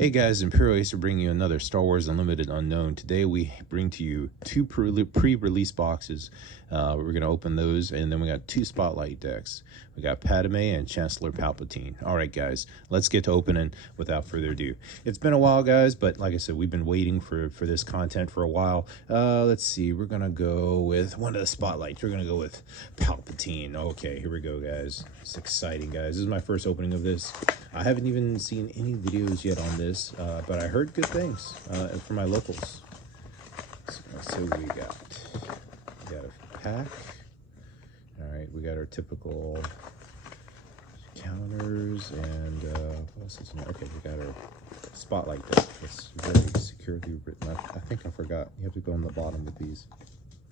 Hey guys, Imperial Acer bringing you another Star Wars Unlimited Unknown. Today we bring to you two pre-release boxes. We're going to open those, and then we got two spotlight decks. We got Padme and Chancellor Palpatine. All right, guys, let's get to opening without further ado. It's been a while, guys, but like I said, we've been waiting for this content for a while. Let's see, we're going to go with one of the spotlights. We're going to go with Palpatine. Okay, here we go, guys. It's exciting, guys. This is my first opening of this. I haven't even seen any videos yet on this, but I heard good things from my locals. So we got a pack. All right, we got our typical counters, and what else is in there? Okay, we got our spotlight deck. It's very securely written. I think I forgot. You have to go on the bottom with these.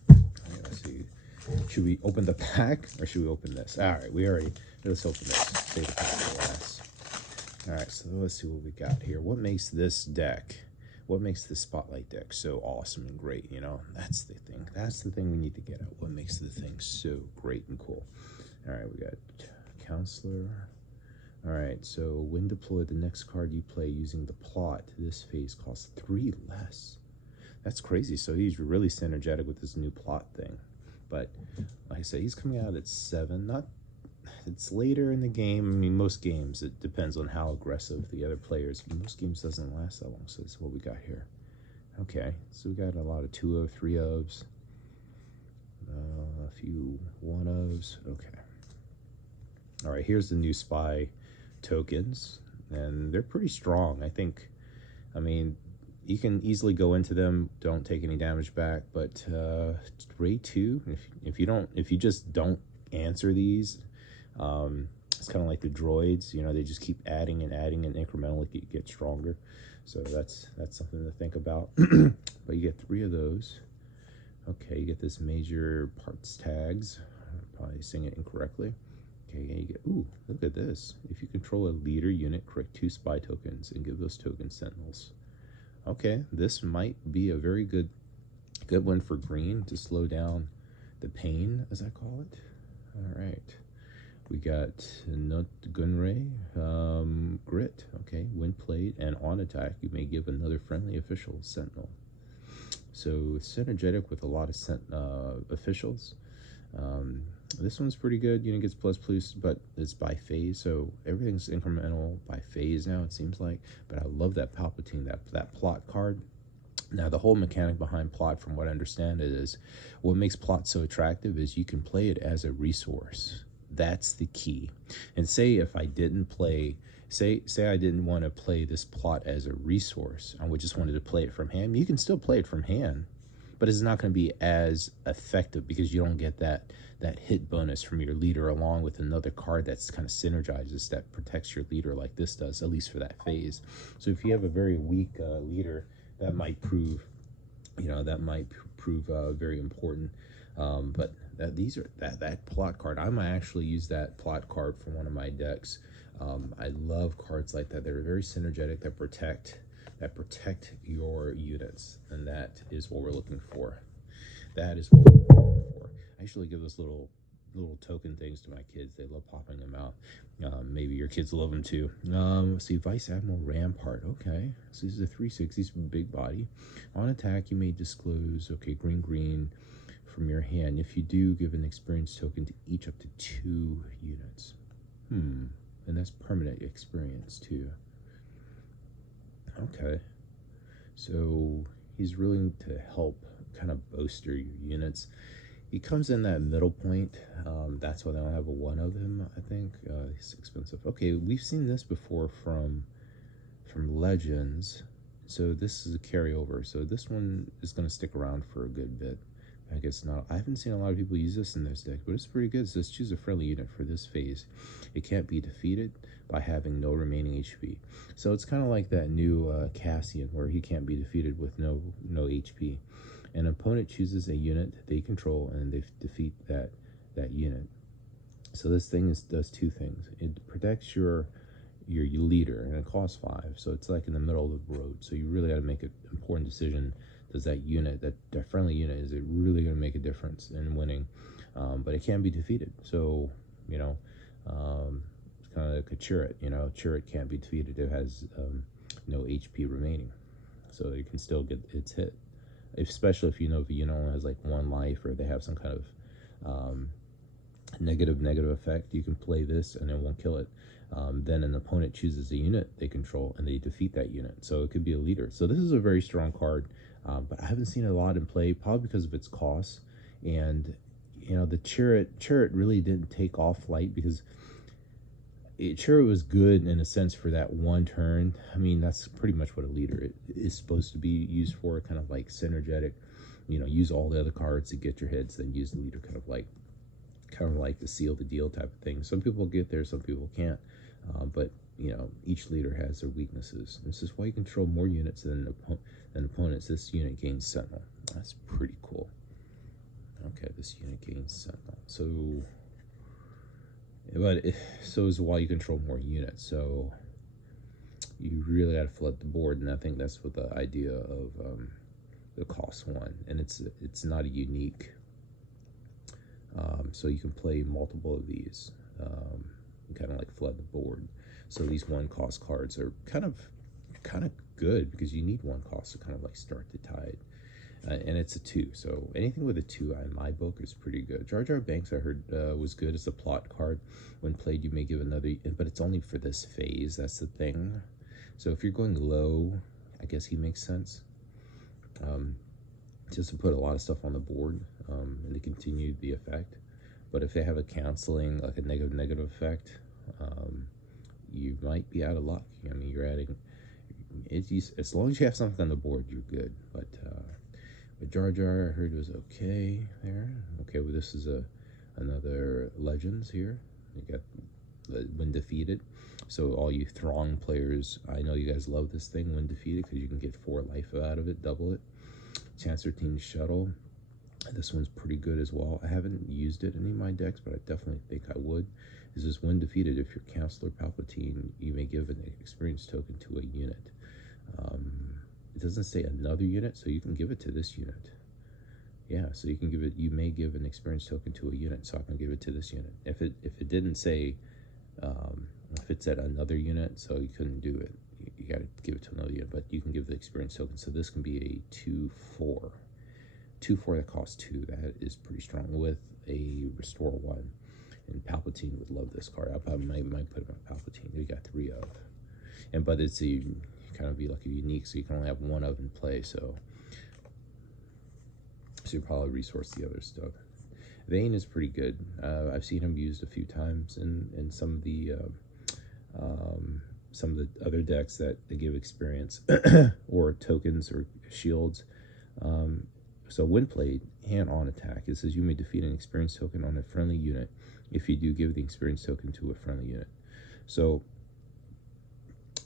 All right, let's see. Should we open the pack or should we open this? All right, let's open this. Save the pack for last. All right, so let's see what we got here. What makes this deck, what makes this spotlight deck so awesome and great? You know, that's the thing. That's the thing we need to get at. What makes the thing so great and cool? All right, we got Counselor. All right, so when deployed, the next card you play using the plot, this phase costs 3 less. That's crazy. So he's really synergetic with this new plot thing. But like I said, he's coming out at 7. It's later in the game. I mean, most games, it depends on how aggressive the other players. Most games doesn't last that long, so this is what we got here. Okay, so we got a lot of 2-of, 3-ofs, a few 1-ofs. Okay. All right, here's the new spy tokens, and they're pretty strong. I mean, you can easily go into them, don't take any damage back, but grade 2, if you just don't answer these, it's kind of like the droids, you know, they just keep adding and incrementally get stronger. So that's something to think about. But you get 3 of those. Okay, you get this major parts tags. I'm probably saying it incorrectly. Okay, you get, ooh, look at this. If you control a leader unit, correct 2 spy tokens and give those tokens sentinels. Okay, this might be a very good one for green to slow down the pain, as I call it. All right. We got Nut Gunray, Grit. Okay, when played and on attack, you may give another friendly official Sentinel. So it's synergetic with a lot of officials. This one's pretty good. You know, gets plus, but it's by phase, so everything's incremental by phase now, it seems like. But I love that Palpatine, that plot card. Now, the whole mechanic behind plot, from what I understand, is what makes plot so attractive is you can play it as a resource. That's the key. And say if I didn't play, say I didn't want to play this plot as a resource, I would just wanted to play it from hand. You can still play it from hand, but it's not going to be as effective because you don't get that hit bonus from your leader along with another card that's kind of synergizes, that protects your leader like this does, at least for that phase. So if you have a very weak leader, that might prove, very important. But that plot card, I might actually use that plot card for one of my decks. I love cards like that. They're very synergetic, that protect your units, and that is what we're looking for. That is what we're looking for. I usually give those little token things to my kids. They love popping them out. Maybe your kids love them too. Let's see, Vice Admiral Rampart. Okay, so this is a 3/6 big body. On attack, you may disclose, okay, green from your hand. If you do, give an experience token to each up to 2 units. And that's permanent experience too. Okay, so he's willing to help kind of bolster your units. He comes in that middle point. That's why they don't have a 1 of him, I think. He's expensive. Okay, we've seen this before from Legends. So this is a carryover. So this one is going to stick around for a good bit. I guess not. I haven't seen a lot of people use this in this deck, but it's pretty good. It says choose a friendly unit for this phase. It can't be defeated by having no remaining HP. So it's kind of like that new Cassian, where he can't be defeated with no HP. An opponent chooses a unit they control, and they defeat that unit. So this thing does 2 things. It protects your leader, and it costs 5. So it's like in the middle of the road. So you really got to make an important decision. Does that unit, that friendly unit, is it really going to make a difference in winning? But it can be defeated. So, you know, it's kind of like a Chirrut. You know, Chirrut can't be defeated. It has no HP remaining. So you can still get its hit. Especially if you know the unit only has like 1 life, or they have some kind of negative effect, you can play this and it won't kill it. Then an opponent chooses a unit they control and they defeat that unit. So it could be a leader. So this is a very strong card, but I haven't seen it a lot in play, probably because of its cost. And you know, the Chariot really didn't take off light, because Chariot was good in a sense for that one turn. I mean, that's pretty much what a leader is supposed to be used for, kind of like synergetic. You know, use all the other cards to get your hits, then use the leader kind of like the seal the deal type of thing. Some people get there, some people can't. But you know, each leader has their weaknesses. This is why you control more units than opponents. This unit gains Sentinel. That's pretty cool. Okay, this unit gains Sentinel. So is why you control more units. So you really got to flood the board, and I think that's what the idea of the cost one. And it's not a unique. So you can play multiple of these, kind of like flood the board. So these 1 cost cards are kind of good, because you need 1 cost to kind of like start the tide. And it's a 2, so anything with a 2 in my book is pretty good. Jar Jar Banks, I heard, was good as a plot card. When played, you may give another, but it's only for this phase. That's the thing. So if you're going low, I guess he makes sense. Just to put a lot of stuff on the board, and to continue the effect. But if they have a canceling, like a negative effect, you might be out of luck. I mean, you're adding. As long as you have something on the board, you're good. But Jar Jar, I heard, was okay there. Okay, well, this is another Legends here. You got when defeated. So all you Throng players, I know you guys love this thing when defeated, because you can get 4 life out of it, double it. Chancellor Team Shuttle. This one's pretty good as well. I haven't used it in any of my decks, but I definitely think I would. This is when defeated, if you're Counselor Palpatine, you may give an experience token to a unit. It doesn't say another unit, so you can give it to this unit. Yeah, so you can give it. You may give an experience token to a unit, so I can give it to this unit. If it didn't say, if it said another unit, so you couldn't do it. You got to give it to another unit, but you can give the experience token. So this can be a 2/4. 2/4 that costs 2. That is pretty strong with a restore 1. And Palpatine would love this card. I might put him on Palpatine. We got 3 of. But it's a kind of be like a unique, so you can only have 1 of in play. So you probably resource the other stuff. Vayne is pretty good. I've seen him used a few times in some of the other decks that they give experience or tokens or shields. So when played, hand-on attack, it says you may defeat an experience token on a friendly unit. If you do, give the experience token to a friendly unit. So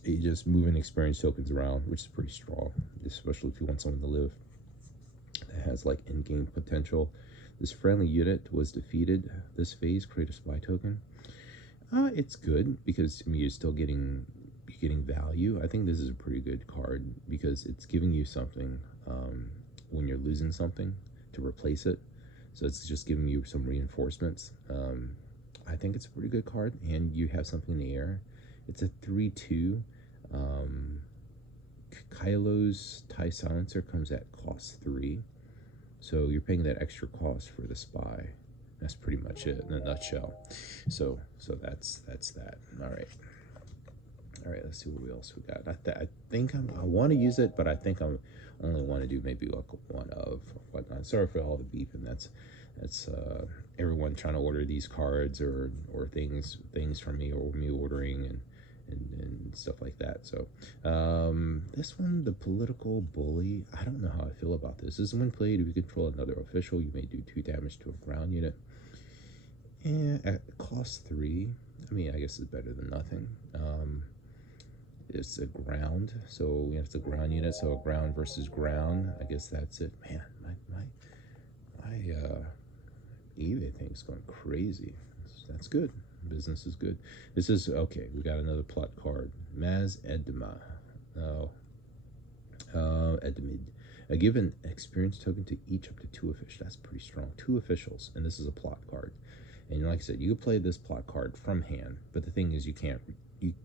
you just moving experience tokens around, which is pretty strong, especially if you want someone to live that has like in-game potential. This friendly unit was defeated this phase, create a spy token. It's good, because I mean, you're still getting value. I think this is a pretty good card, because it's giving you something when you're losing something to replace it. So it's just giving you some reinforcements. I think it's a pretty good card, and you have something in the air. It's a 3/2. Kylo's TIE Silencer comes at cost 3. So you're paying that extra cost for the spy. That's pretty much it in a nutshell. So that's that. All right. Let's see what else we got. I think I want to use it, but I think I'm only want to do maybe like 1 of whatnot. Sorry for all the beep, and that's everyone trying to order these cards or things from me, or me ordering and stuff like that. So this one, the political bully, I don't know how I feel about this. This is when played, if you control another official, you may do 2 damage to a ground unit. And at cost 3, I mean, I guess it's better than nothing. It's a ground, so it's a ground unit, so a ground versus ground. I guess that's it. Man, my eBay thing's going crazy. That's good. Business is good. This is okay. We got another plot card. Maz Edma. Edmid. Give an experience token to each up to 2 officials. That's pretty strong. 2 officials, and this is a plot card. And like I said, you can play this plot card from hand, but the thing is, you can't.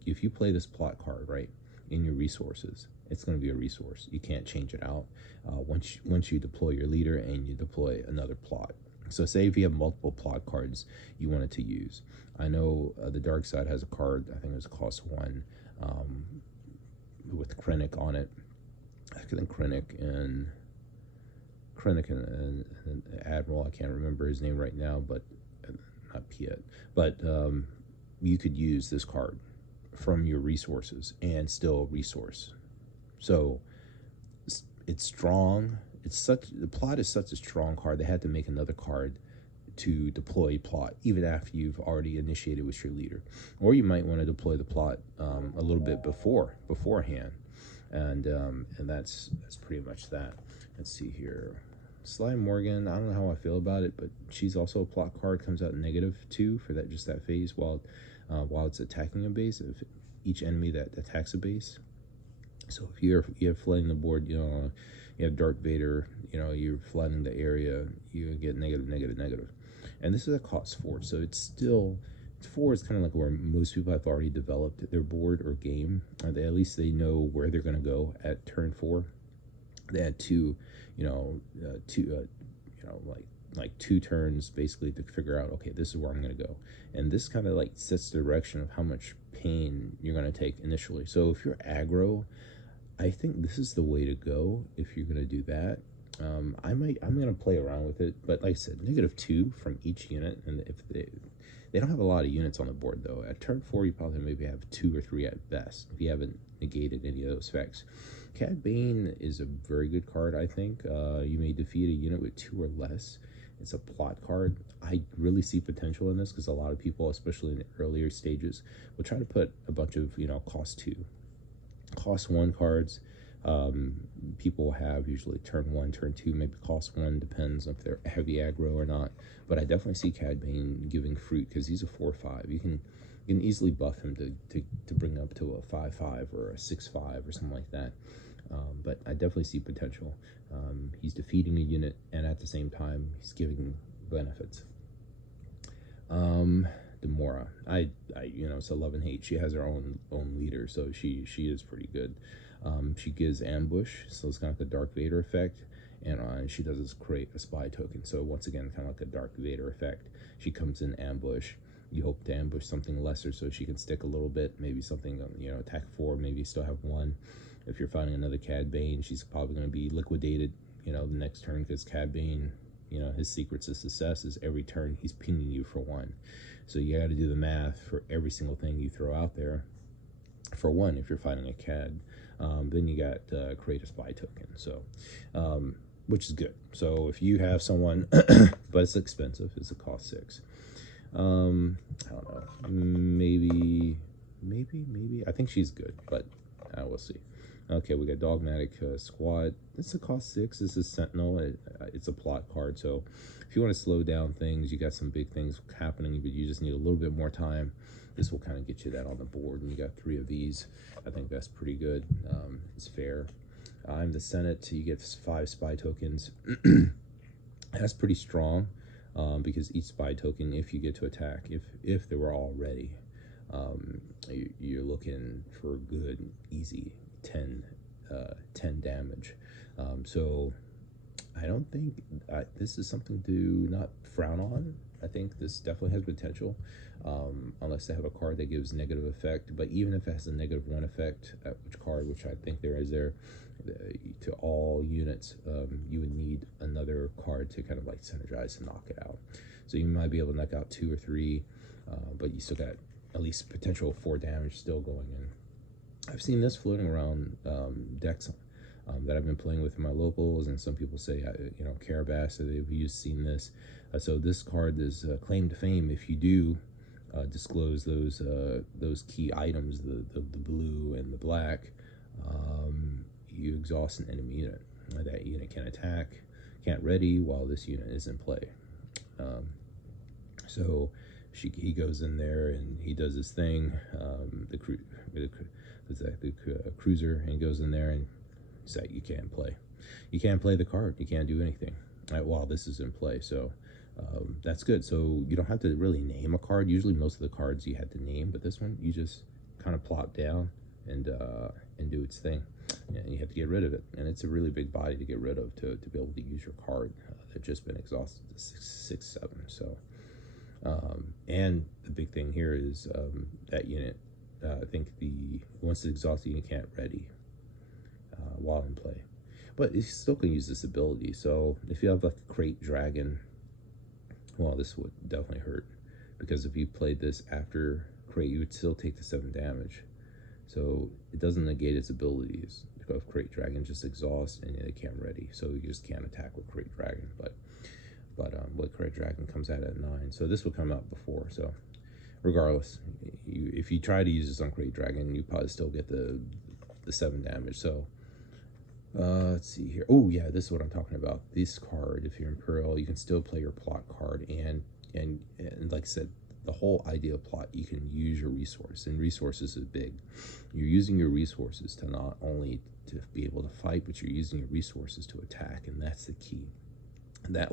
If you play this plot card, right, in your resources. It's going to be a resource. You can't change it out once you deploy your leader and you deploy another plot. So say if you have multiple plot cards you wanted to use. I know the dark side has a card, I think it was cost 1, with Krennic on it. I think Krennic and Admiral, I can't remember his name right now, but not Piet, but you could use this card from your resources and still resource. So it's strong. The plot is such a strong card. They had to make another card to deploy plot, even after you've already initiated with your leader. Or you might want to deploy the plot a little bit beforehand, and that's pretty much that. Let's see here. Sly Morgan, I don't know how I feel about it, but she's also a plot card. Comes out -2 for that phase while it's attacking a base. If each enemy that attacks a base. So if you have flooding the board, you have Darth Vader, you're flooding the area, you get negative. And this is a cost 4, so it's still 4 is kind of like where most people have already developed their board or game. At least they know where they're going to go at turn 4. They had like 2 turns basically to figure out, okay, this is where I'm going to go. And this kind of like sets the direction of how much pain you're going to take initially. So if you're aggro, I think this is the way to go if you're going to do that. I'm going to play around with it, but like I said, -2 from each unit. And if they don't have a lot of units on the board though. At turn 4, you probably maybe have 2 or 3 at best if you haven't negated any of those effects. Cad Bane is a very good card, I think. You may defeat a unit with 2 or less. It's a plot card. I really see potential in this because a lot of people, especially in the earlier stages, will try to put a bunch of cost 2, cost 1 cards. People have usually turn 1, turn 2, maybe cost 1, depends if they're heavy aggro or not. But I definitely see Cad Bane giving fruit because he's a 4/5. You can easily buff him to bring up to a 5/5 or a 6/5 or something like that. But I definitely see potential. He's defeating a unit, and at the same time, he's giving benefits. Demora, it's a love and hate. She has her own leader, so she is pretty good. She gives ambush, so it's kind of like a Darth Vader effect, and she does create a spy token. So once again, kind of like a Darth Vader effect. She comes in ambush. You hope to ambush something lesser so she can stick a little bit, maybe something, attack 4, maybe still have 1. If you're fighting another Cad Bane, she's probably going to be liquidated, the next turn, because Cad Bane, his secrets to success is every turn he's pinging you for 1. So you got to do the math for every single thing you throw out there for 1 if you're fighting a Cad. Then you got create a spy token, so which is good. So if you have someone, but it's expensive, it's a cost 6. I don't know, maybe I think she's good, but we'll see. Okay, we got Dogmatic Squad. It's a cost 6. This is Sentinel. It's a plot card, so if you want to slow down things, you got some big things happening, but you just need a little bit more time, this will kind of get you that on the board. And you got 3 of these. I think that's pretty good. It's fair. I'm the Senate. You get 5 spy tokens. That's pretty strong, because each spy token, if you get to attack, if they were all ready, you're looking for a good, easy 10 damage. So I don't think this is something to not frown on. I think this definitely has potential, unless they have a card that gives negative effect. But even if it has a -1 effect, which I think there is to all units, you would need another card to kind of like synergize and knock it out. So you might be able to knock out 2 or 3, but you still got at least potential 4 damage still going in. I've seen this floating around decks that I've been playing with in my locals, and some people say, Carabas, they've seen this. So this card is claim to fame if you do disclose those key items, the blue and the black. You exhaust an enemy unit. That unit can attack, can't ready while this unit is in play. So he goes in there and he does his thing. The cruiser, and he goes in there and say, you can't play the card, you can't do anything while this is in play. So that's good. So you don't have to really name a card. Usually most of the cards you had to name, but this one you just kind of plop down and do its thing, and you have to get rid of it. And it's a really big body to get rid of to be able to use your card that's just been exhausted to 6-7. So, and the big thing here is that unit. I think once it's exhausted, you can't ready while in play, but you still can use this ability. So if you have like a Crate Dragon, well, this would definitely hurt, because if you played this after Crate, you would still take the 7 damage. So it doesn't negate its abilities. If Crate Dragon just exhausts and it can't ready, so you just can't attack with Crate Dragon. But what Crate Dragon comes out at 9, so this will come out before. So regardless, if you try to use this on Crate Dragon, you probably still get the 7 damage. So let's see here. Oh yeah, this is what I'm talking about. This card, if you're Imperial, you can still play your plot card, and like I said, the whole idea of plot, you can use your resource, and resources is big. You're using your resources to not only to be able to fight, but you're using your resources to attack, and that's the key. That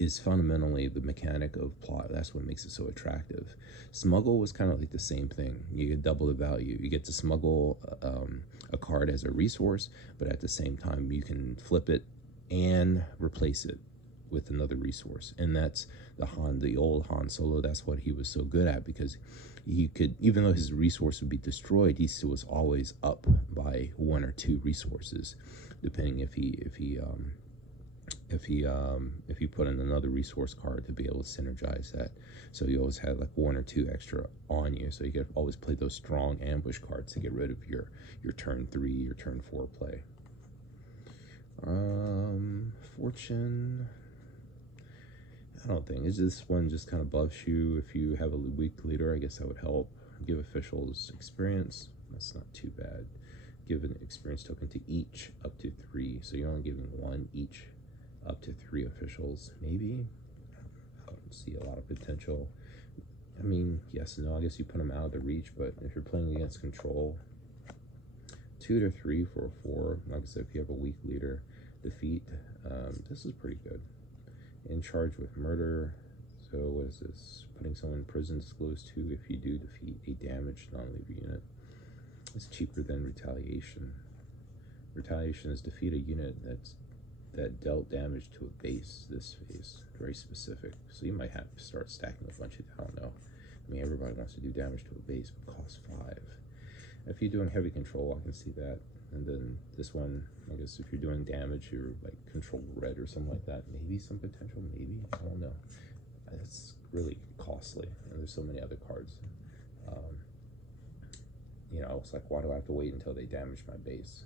is fundamentally the mechanic of plot. That's what makes it so attractive. Smuggle was kind of like the same thing. You get double the value. You get to smuggle a card as a resource, but at the same time you can flip it and replace it with another resource. And that's the old Han Solo. That's what he was so good at, because he could, even though his resource would be destroyed, he still was always up by 1 or 2 resources, depending if he put in another resource card to be able to synergize that. So you always had like 1 or 2 extra on you, so you could always play those strong ambush cards to get rid of your turn 3, your turn 4 play. Fortune, I don't think, is this one just kind of buffs you if you have a weak leader? I guess that would help. Give officials experience, that's not too bad. Give an experience token to each up to 3, so you're only giving 1 each up to 3 officials. Maybe, I don't see a lot of potential. I mean, yes and no. I guess you put them out of the reach, but if you're playing against control, 2 to 3 for a 4. Like I said, if you have a weak leader, defeat. This is pretty good. In charge with murder. So what is this? Putting someone in prison disclosed 2 if you do defeat a damaged non-leader unit. It's cheaper than retaliation. Retaliation is defeat a unit that dealt damage to a base this phase. Very specific. So you might have to start stacking a bunch of, I don't know. I mean, everybody wants to do damage to a base, but costs 5. If you're doing heavy control, I can see that. And then this one, I guess if you're doing damage, you're like control red or something like that. Maybe some potential, maybe, I don't know. It's really costly, and there's so many other cards. You know, it's like, why do I have to wait until they damage my base?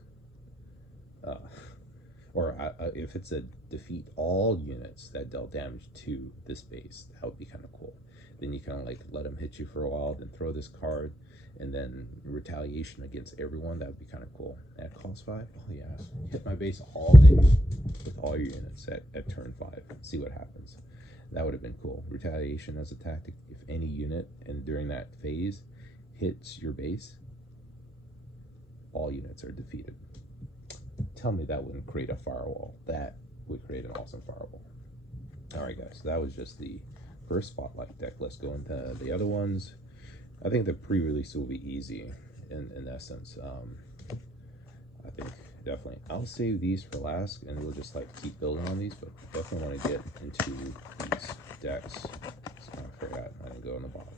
Or if it's a defeat all units that dealt damage to this base, that would be kind of cool. Then you kind of like let them hit you for a while, then throw this card, and then retaliation against everyone. That would be kind of cool. That costs 5. Oh yeah, hit my base all day with all your units at turn 5. See what happens. That would have been cool. Retaliation as a tactic. If any unit and during that phase hits your base, all units are defeated. Tell me that wouldn't create a firewall. That would create an awesome firewall. Alright guys, so that was just the first Spotlight deck. Let's go into the other ones. I think the pre-release will be easy in essence. I think definitely I'll save these for last, and we'll just like keep building on these, but definitely want to get into these decks. So I forgot, I didn't go on the bottom.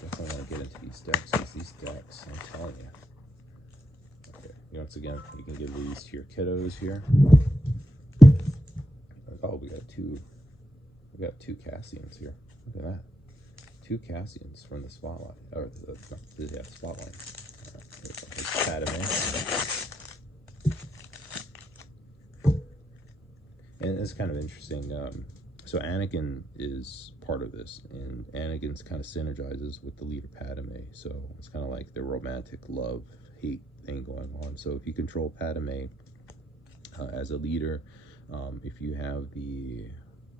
Definitely want to get into these decks, because these decks, I'm telling you. Once again, you can give these to your kiddos here. Oh, we got two Cassians here. Look at that. 2 Cassians from the Spotlight. Or yeah, Spotlight. Padme. And it's kind of interesting. So Anakin is part of this, and Anakin's kind of synergizes with the leader Padme. So it's kind of like the romantic love-hate thing going on. So if you control Padme as a leader, if you have the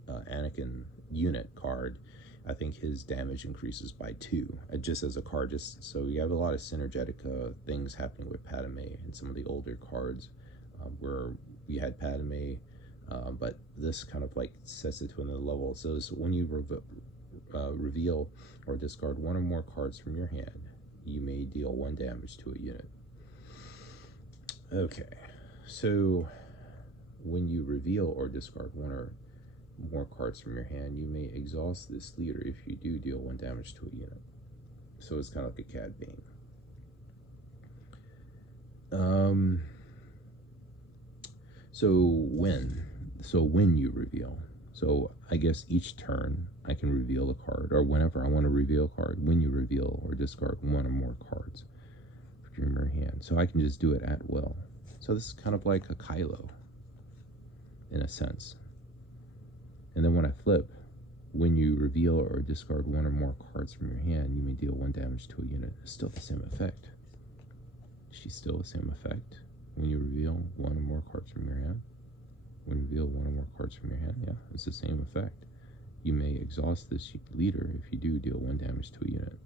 Anakin unit card, I think his damage increases by 2, just as a card. Just so you have a lot of synergetic things happening with Padme and some of the older cards where we had Padme, but this kind of like sets it to another level. So when you reveal or discard 1 or more cards from your hand, you may deal 1 damage to a unit. Okay, so when you reveal or discard 1 or more cards from your hand, you may exhaust this leader. If you do, deal 1 damage to a unit. So it's kind of like a Cad Bane. So when you reveal, so I guess each turn I can reveal a card, or whenever I want to reveal a card, when you reveal or discard 1 or more cards from your hand. So I can just do it at will. So this is kind of like a Kylo in a sense. And then when I flip, when you reveal or discard 1 or more cards from your hand, you may deal 1 damage to a unit. It's still the same effect. She's still the same effect. When you reveal 1 or more cards from your hand, when you reveal 1 or more cards from your hand, yeah, it's the same effect. You may exhaust this leader. If you do, deal 1 damage to a unit.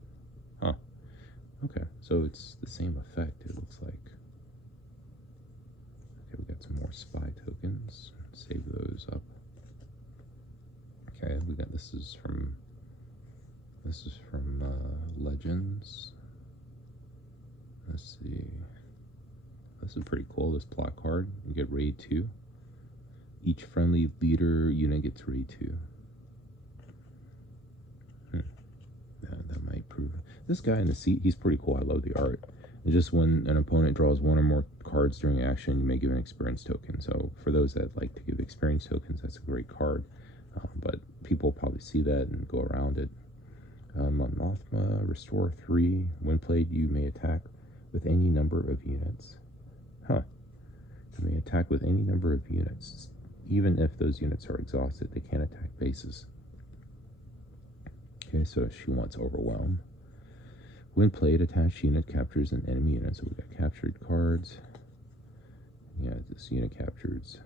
Huh. Okay, so it's the same effect, it looks like. Okay, we got some more spy tokens. Save those up. Okay, we got, this is from Legends. Let's see. This is pretty cool, this plot card. You get raid 2. Each friendly leader unit gets raid 2. That might prove. This guy in the seat, he's pretty cool. I love the art. And just when an opponent draws 1 or more cards during action, you may give an experience token. So for those that like to give experience tokens, that's a great card. But people probably see that and go around it. Mothma, restore 3. When played, you may attack with any number of units. Huh. You may attack with any number of units. Even if those units are exhausted, they can't attack bases. Okay, so she wants Overwhelm. When played, attached unit captures an enemy unit. So we got captured cards. Yeah, this unit captures.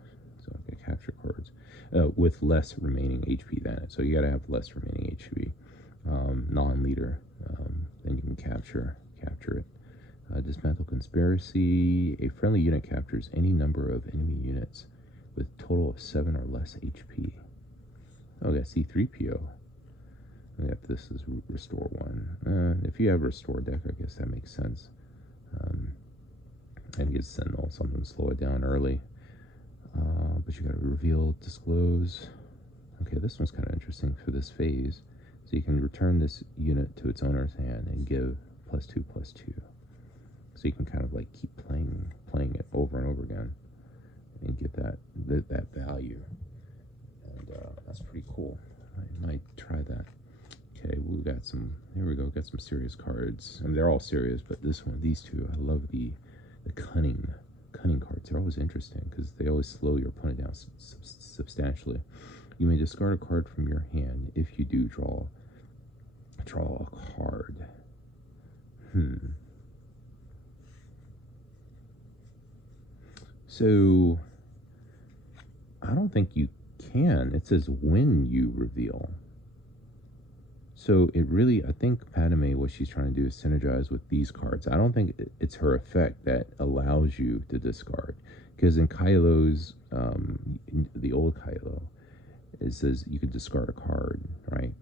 So I got capture cards with less remaining HP than it. So you got to have less remaining HP. Non-leader. Then you can capture it. Dismantle Conspiracy. A friendly unit captures any number of enemy units with total of 7 or less HP. Oh, we got C-3PO. Yep, this is restore 1. If you have a restore deck, I guess that makes sense. And get Sentinel, something to slow it down early. But you got to reveal, disclose. Okay, this one's kind of interesting for this phase. So you can return this unit to its owner's hand and give +2/+2. So you can kind of like keep playing it over and over again and get that value. And that's pretty cool. I might try that. Okay, we got some. Here we go. Got some serious cards. I mean, they're all serious, but this one, these two, I love the cunning cards. They're always interesting because they always slow your opponent down substantially. You may discard a card from your hand. If you do, draw a card. So I don't think you can. It says when you reveal. So it really, I think Padme, what she's trying to do is synergize with these cards. I don't think it's her effect that allows you to discard. Because in Kylo's, the old Kylo, it says you could discard a card, right?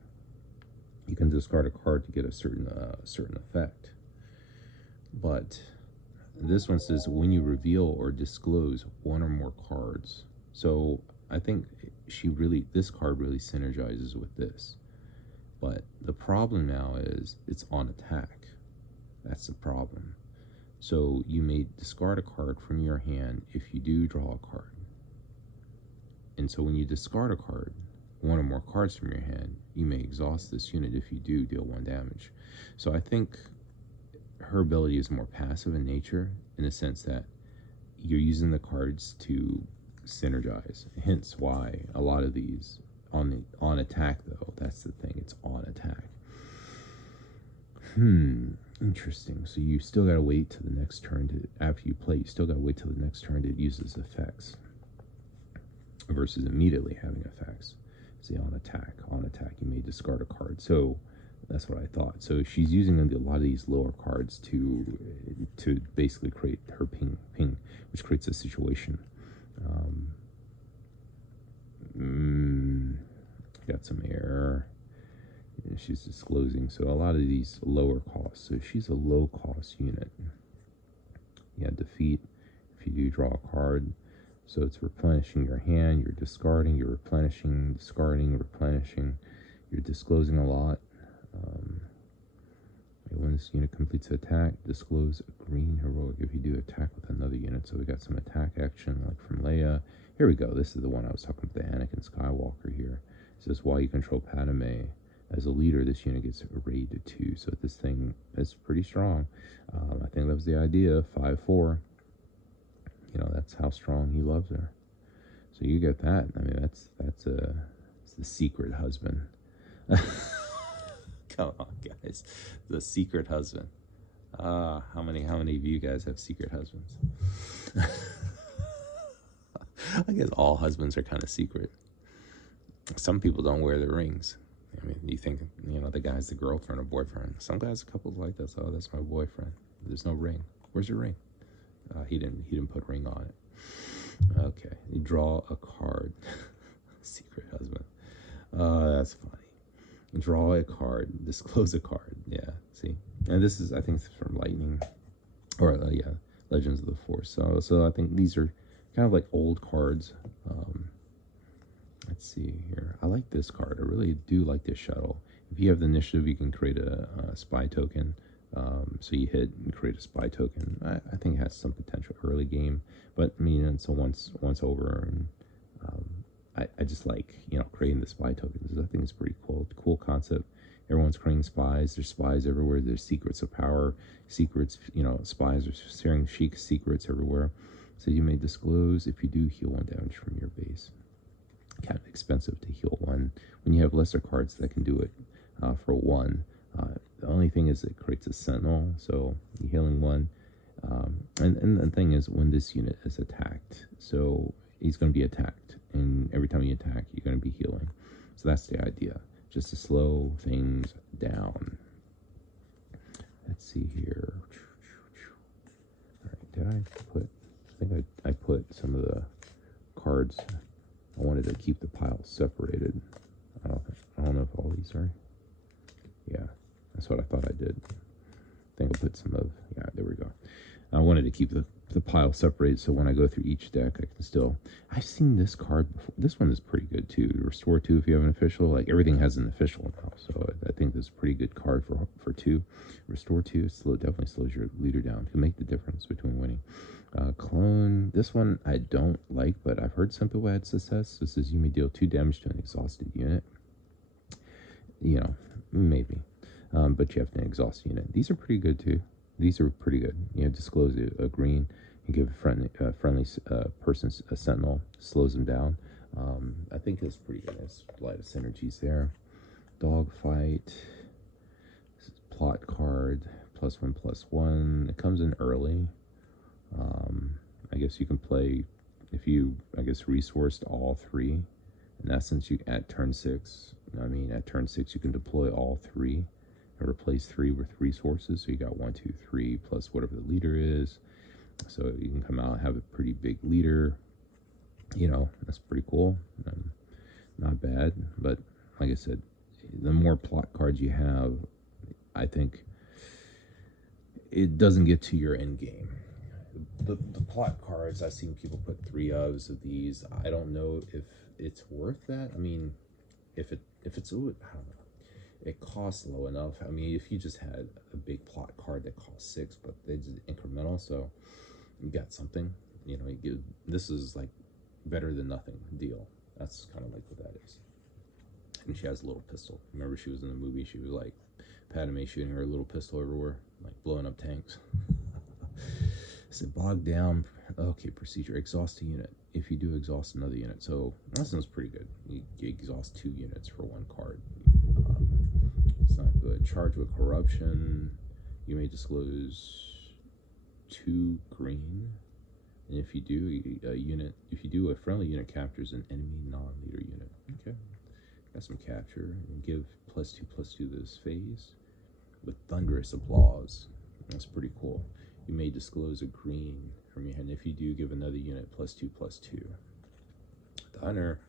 You can discard a card to get a certain effect. But this one says when you reveal or disclose 1 or more cards. So I think this card really synergizes with this. But the problem now is it's on attack. That's the problem. So you may discard a card from your hand if you do draw a card. And so when you discard a card, 1 or more cards from your hand, you may exhaust this unit. If you do, deal 1 damage. So I think her ability is more passive in nature, in the sense that you're using the cards to synergize. Hence why a lot of these on attack, though, that's the thing, it's on attack. Interesting. So you still gotta wait till the next turn after you play, you still gotta wait till the next turn to use those effects versus immediately having effects. See, on attack you may discard a card. So that's what I thought. So she's using a lot of these lower cards to basically create her ping, which creates a situation. Got some error. she's disclosing. So a lot of these lower costs. So she's a low cost unit. Yeah, defeat. If you do draw a card, so it's replenishing your hand. You're discarding. You're replenishing. Discarding. Replenishing. You're disclosing a lot. When this unit completes an attack, disclose a green heroic if you do attack with another unit. So we got some attack action like from Leia. Here we go. This is the one I was talking about, the Anakin Skywalker here. It says while you control Padme as a leader, this unit gets rated to 2. So this thing is pretty strong. I think that was the idea. 5-4. You know, that's how strong he loves her. So you get that. I mean, it's the secret husband. Come on, guys. The secret husband. How many of you guys have secret husbands? I guess all husbands are kind of secret. Some people don't wear their rings. I mean, you think, you know, the guy's the girlfriend or boyfriend. Some guys, couples like this. Oh, that's my boyfriend. There's no ring. Where's your ring? He didn't put ring on it. Okay. You draw a card. Secret husband. That's funny. Draw a card, disclose a card. Yeah, see, and this is, I think, from Lightning, or yeah, Legends of the Force. So I think these are kind of like old cards. Let's see here. I like this card. I really do like this shuttle. If you have the initiative, you can create a spy token. So you hit and create a spy token. I think it has some potential early game, but I mean, so once over, and I just like, you know, creating the spy tokens. I think it's pretty cool concept. Everyone's creating spies. There's spies everywhere. There's secrets of power, secrets, you know, spies are sharing chic secrets everywhere. So you may disclose if you do heal 1 damage from your base. Kind of expensive to heal 1 when you have lesser cards that can do it for 1. The only thing is it creates a sentinel, so you're healing 1. And the thing is, when this unit is attacked, so he's going to be attacked, and every time you attack, you're going to be healing. So that's the idea, just to slow things down. Let's see here. All right, did I put? I think I put some of the cards. I wanted to keep the piles separated. I don't know if all these are. Yeah, that's what I thought I did. I think I'll put some of. Yeah, there we go. I wanted to keep the pile separated, so when I go through each deck, I can still... I've seen this card before. This one is pretty good, too. Restore 2 if you have an official. Like, everything has an official now, so I think this is a pretty good card for 2. Restore 2, definitely slows your leader down. Can make the difference between winning. Clone. This one I don't like, but I've heard some people had success. This is you may deal 2 damage to an exhausted unit. You know, maybe. But you have to exhaust the unit. These are pretty good, too. These are pretty good. You know, disclose a green. You give a friendly person a sentinel, slows them down. I think it's pretty good. There's a lot of synergies there. Dogfight, plot card, +1/+1. It comes in early. I guess you can play, if you, I guess, resourced all 3. In essence, you at turn 6. I mean, at turn 6, you can deploy all 3. Replace 3 with resources, so you got 1, 2, 3 plus whatever the leader is, so you can come out and have a pretty big leader. You know, that's pretty cool. Not bad, but like I said, the more plot cards you have, I think it doesn't get to your end game. The plot cards, I've seen people put 3 of these. I don't know if it's worth that. I mean, if it's, I don't know. It costs low enough. I mean, if you just had a big plot card that costs 6, but they did incremental, so you got something. You know, this is like better than nothing deal. That's kind of like what that is. And she has a little pistol. Remember, she was in the movie. She was like Padme shooting her little pistol everywhere, like blowing up tanks. So bogged down. Okay, procedure. Exhaust a unit. If you do exhaust another unit, so that sounds pretty good. You exhaust 2 units for 1 card. It's not good. Charge with corruption. You may disclose 2 green, and if you do a friendly unit captures an enemy non-leader unit. Okay, got some capture. And give +2/+2 to this phase with thunderous applause. That's pretty cool. You may disclose a green from your hand. If you do, give another unit +2/+2. The hunter.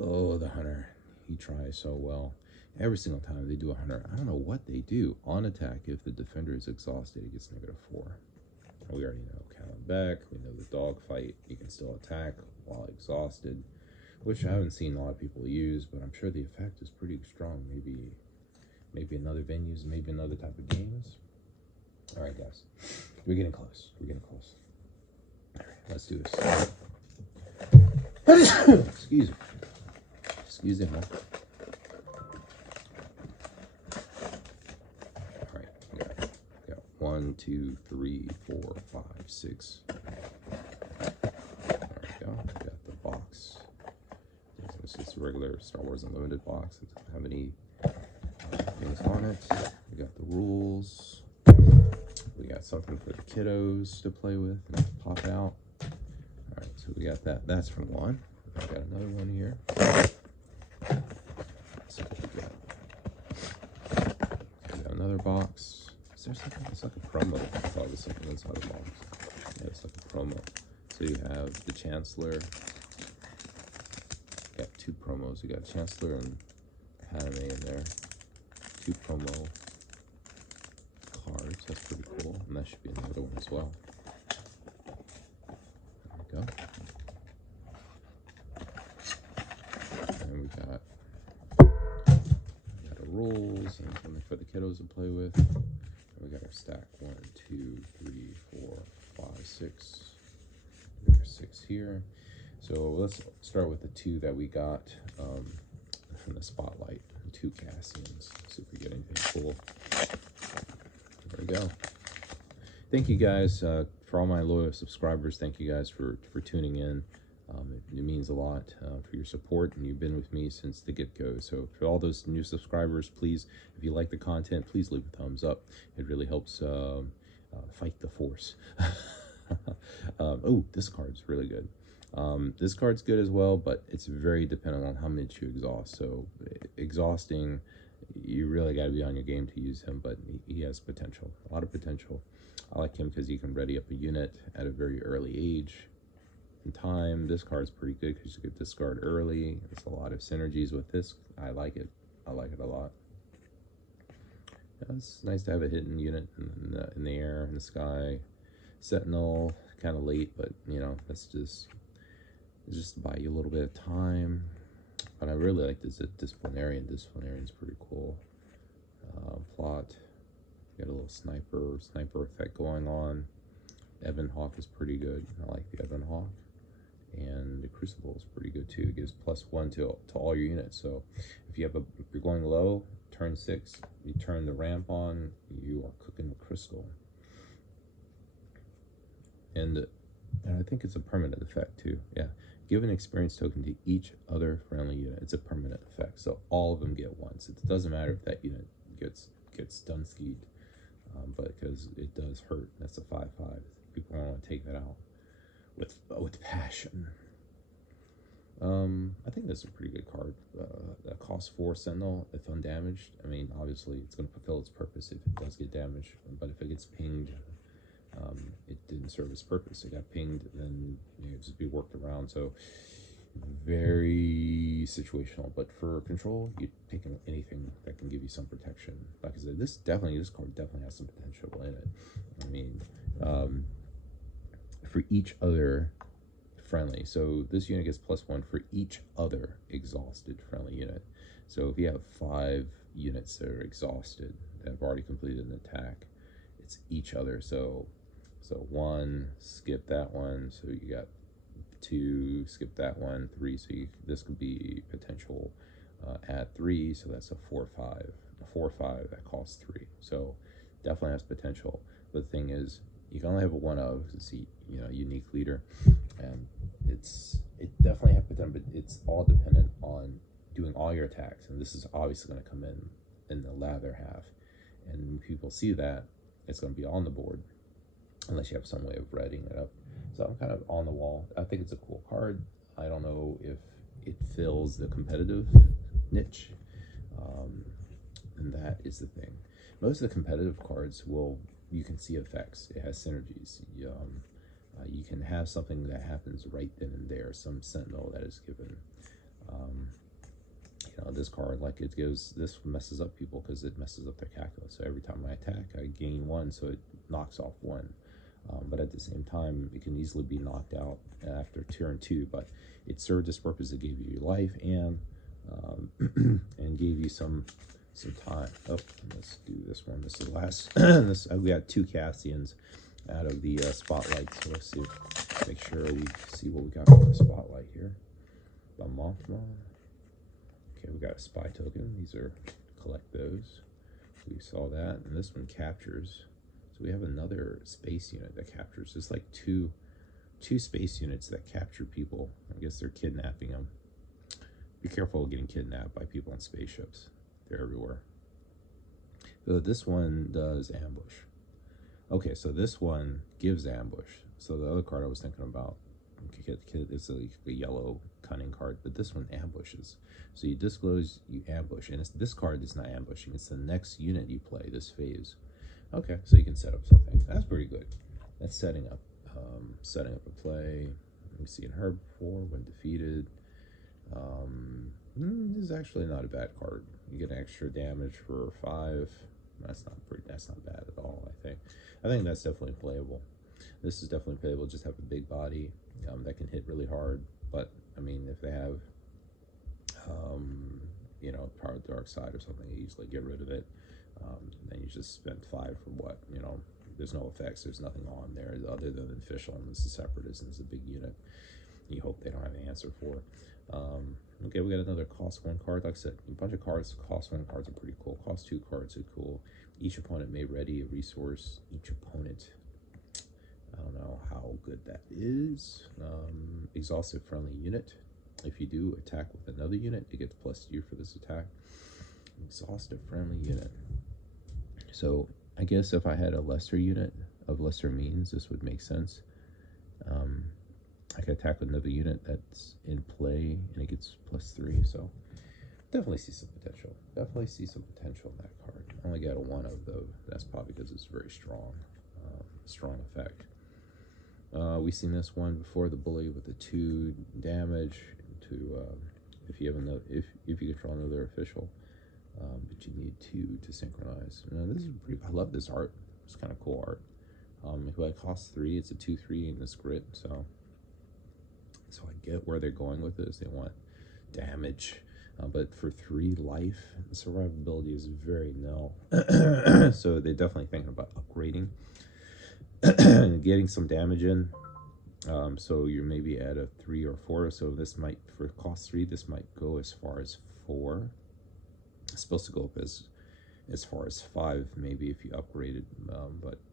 Oh, the hunter. He tries so well. Every single time they do 100. I don't know what they do. On attack, if the defender is exhausted, it gets -4. We already know Callum back. We know the dog fight. You can still attack while exhausted, which I haven't seen a lot of people use, but I'm sure the effect is pretty strong. Maybe in other venues, maybe in other type of games. All right, guys, we're getting close. We're getting close. All right, let's do this. Excuse me. Excuse me. All right, we got 1, 2, 3, 4, 5, 6. There we go. We got the box. This is a regular Star Wars Unlimited box. It doesn't have any things on it. We got the rules. We got something for the kiddos to play with and pop out. All right, so we got that. That's from one. We got another one here. So we got another box. Is there something? It's like a promo. I thought it was something inside the box. Yeah, it's like a promo. So you have the Chancellor. Got 2 promos. We got Chancellor and Padme in there. 2 promo cards. That's pretty cool. And that should be another one as well. There we go. And we got the rules and something for the kiddos to play with. And we got our stack. 1, 2, 3, 4, 5, 6. We got our 6 here. So let's start with the 2 that we got from the Spotlight. 2 Cassians. See if we get anything cool. There we go. Thank you guys for all my loyal subscribers. Thank you guys for tuning in. It means a lot for your support, and you've been with me since the get-go. So for all those new subscribers, please, if you like the content, please leave a thumbs up. It really helps fight the force. Oh, this card's really good. This card's good as well, but it's very dependent on how much you exhaust. So exhausting, you really got to be on your game to use him, but he has potential, a lot of potential. I like him because you can ready up a unit at a very early age in time. This card's pretty good because you get discard early. There's a lot of synergies with this. I like it. I like it a lot. Yeah, it's nice to have a hidden unit in the air, in the sky. Sentinel, kind of late, but you know, that's just to buy you a little bit of time. But I really like this Disciplinarian. Disciplinarian's pretty cool. Plot. Got a little sniper effect going on. Evan Hawk is pretty good. I like the Evan Hawk. And the Crucible is pretty good too. It gives +1 to all your units. So if you're going low, turn 6, you turn the ramp on, you are cooking the crystal. And I think it's a permanent effect too. Yeah. Give an experience token to each other friendly unit. It's a permanent effect. So all of them get once. It doesn't matter if that unit gets stun skied, but because it does hurt. That's a 5/5. People want to take that out with passion. I think that's a pretty good card. That costs 4 Sentinel if undamaged. I mean, obviously it's going to fulfill its purpose if it does get damaged, but if it gets pinged, it didn't serve its purpose. It got pinged, then it would just be worked around. So very situational. But for control, you take anything that can give you some protection. Like I said, this card definitely has some potential in it. I mean, for each other friendly. So this unit gets +1 for each other exhausted friendly unit. So if you have 5 units that are exhausted that have already completed an attack, it's each other. So 1, skip that one. So you got 2, skip that one. 3. So this could be potential add 3. So that's a 4/5. A 4/5 that costs 3. So definitely has potential. But the thing is, you can only have a 1 of because it's a unique leader, and it definitely has potential. But it's all dependent on doing all your attacks, and this is obviously going to come in the latter half. And when people see that, it's going to be on the board, unless you have some way of writing it up. So I'm kind of on the wall. I think it's a cool card. I don't know if it fills the competitive niche, and that is the thing. Most of the competitive cards you can see effects. It has synergies. You can have something that happens right then and there, some sentinel that is given. this card, like this messes up people because it messes up their calculus. So every time I attack, I gain 1, so it knocks off 1. But at the same time, it can easily be knocked out after turn 2. But it served its purpose. It gave you your life and and gave you some time. Oh, let's do this one. This is the last. We got 2 Cassians out of the spotlight. So let's see. Make sure we see what we got from the spotlight here. The Mothma. Okay, we got a spy token. These are, collect those. We saw that, and this one captures. So we have another space unit that captures. It's like two space units that capture people. I guess they're kidnapping them. Be careful of getting kidnapped by people on spaceships. They're everywhere. So this one does ambush. Okay, so this one gives ambush. So the other card I was thinking about, it's a yellow cunning card, but this one ambushes. So you disclose, you ambush, and this card is not ambushing. It's the next unit you play this phase. Okay, so you can set up something. That's pretty good. That's setting up a play. Let me see, in her before, when defeated. This is actually not a bad card. You get extra damage for 5. That's not bad at all. I think that's definitely playable. This is definitely playable. Just have a big body that can hit really hard. But I mean, if they have power of the dark side or something, you easily get rid of it. Then you just spend 5 for what? There's no effects. There's nothing on there other than official. And this is separatist, and it's a big unit. You hope they don't have an answer for. Okay, we got another cost 1 card. Like I said, a bunch of cards. Cost 1 cards are pretty cool. Cost 2 cards are cool. Each opponent may ready a resource. Each opponent, I don't know how good that is. Exhaustive friendly unit. If you do attack with another unit, it gets +2 for this attack. Exhaustive friendly unit. So I guess if I had a lesser unit of lesser means, this would make sense. I could attack with another unit that's in play, and it gets +3. So definitely see some potential. Definitely see some potential in that card. I only got a 1 of though. That's probably because it's very strong. Strong effect. We've seen this one before. The bully with the 2 damage to if you have another, if you control another official, but you need 2 to synchronize. Now, this is pretty. I love this art. It's kind of cool art. It costs 3. It's a 2/3 in this grid. So I get where they're going with this. They want damage, but for 3 life, the survivability is very nil. So they're definitely thinking about upgrading, getting some damage in. So you're maybe at a 3 or 4. So this might, for cost 3, this might go as far as 4. It's supposed to go up as far as 5, maybe if you upgraded.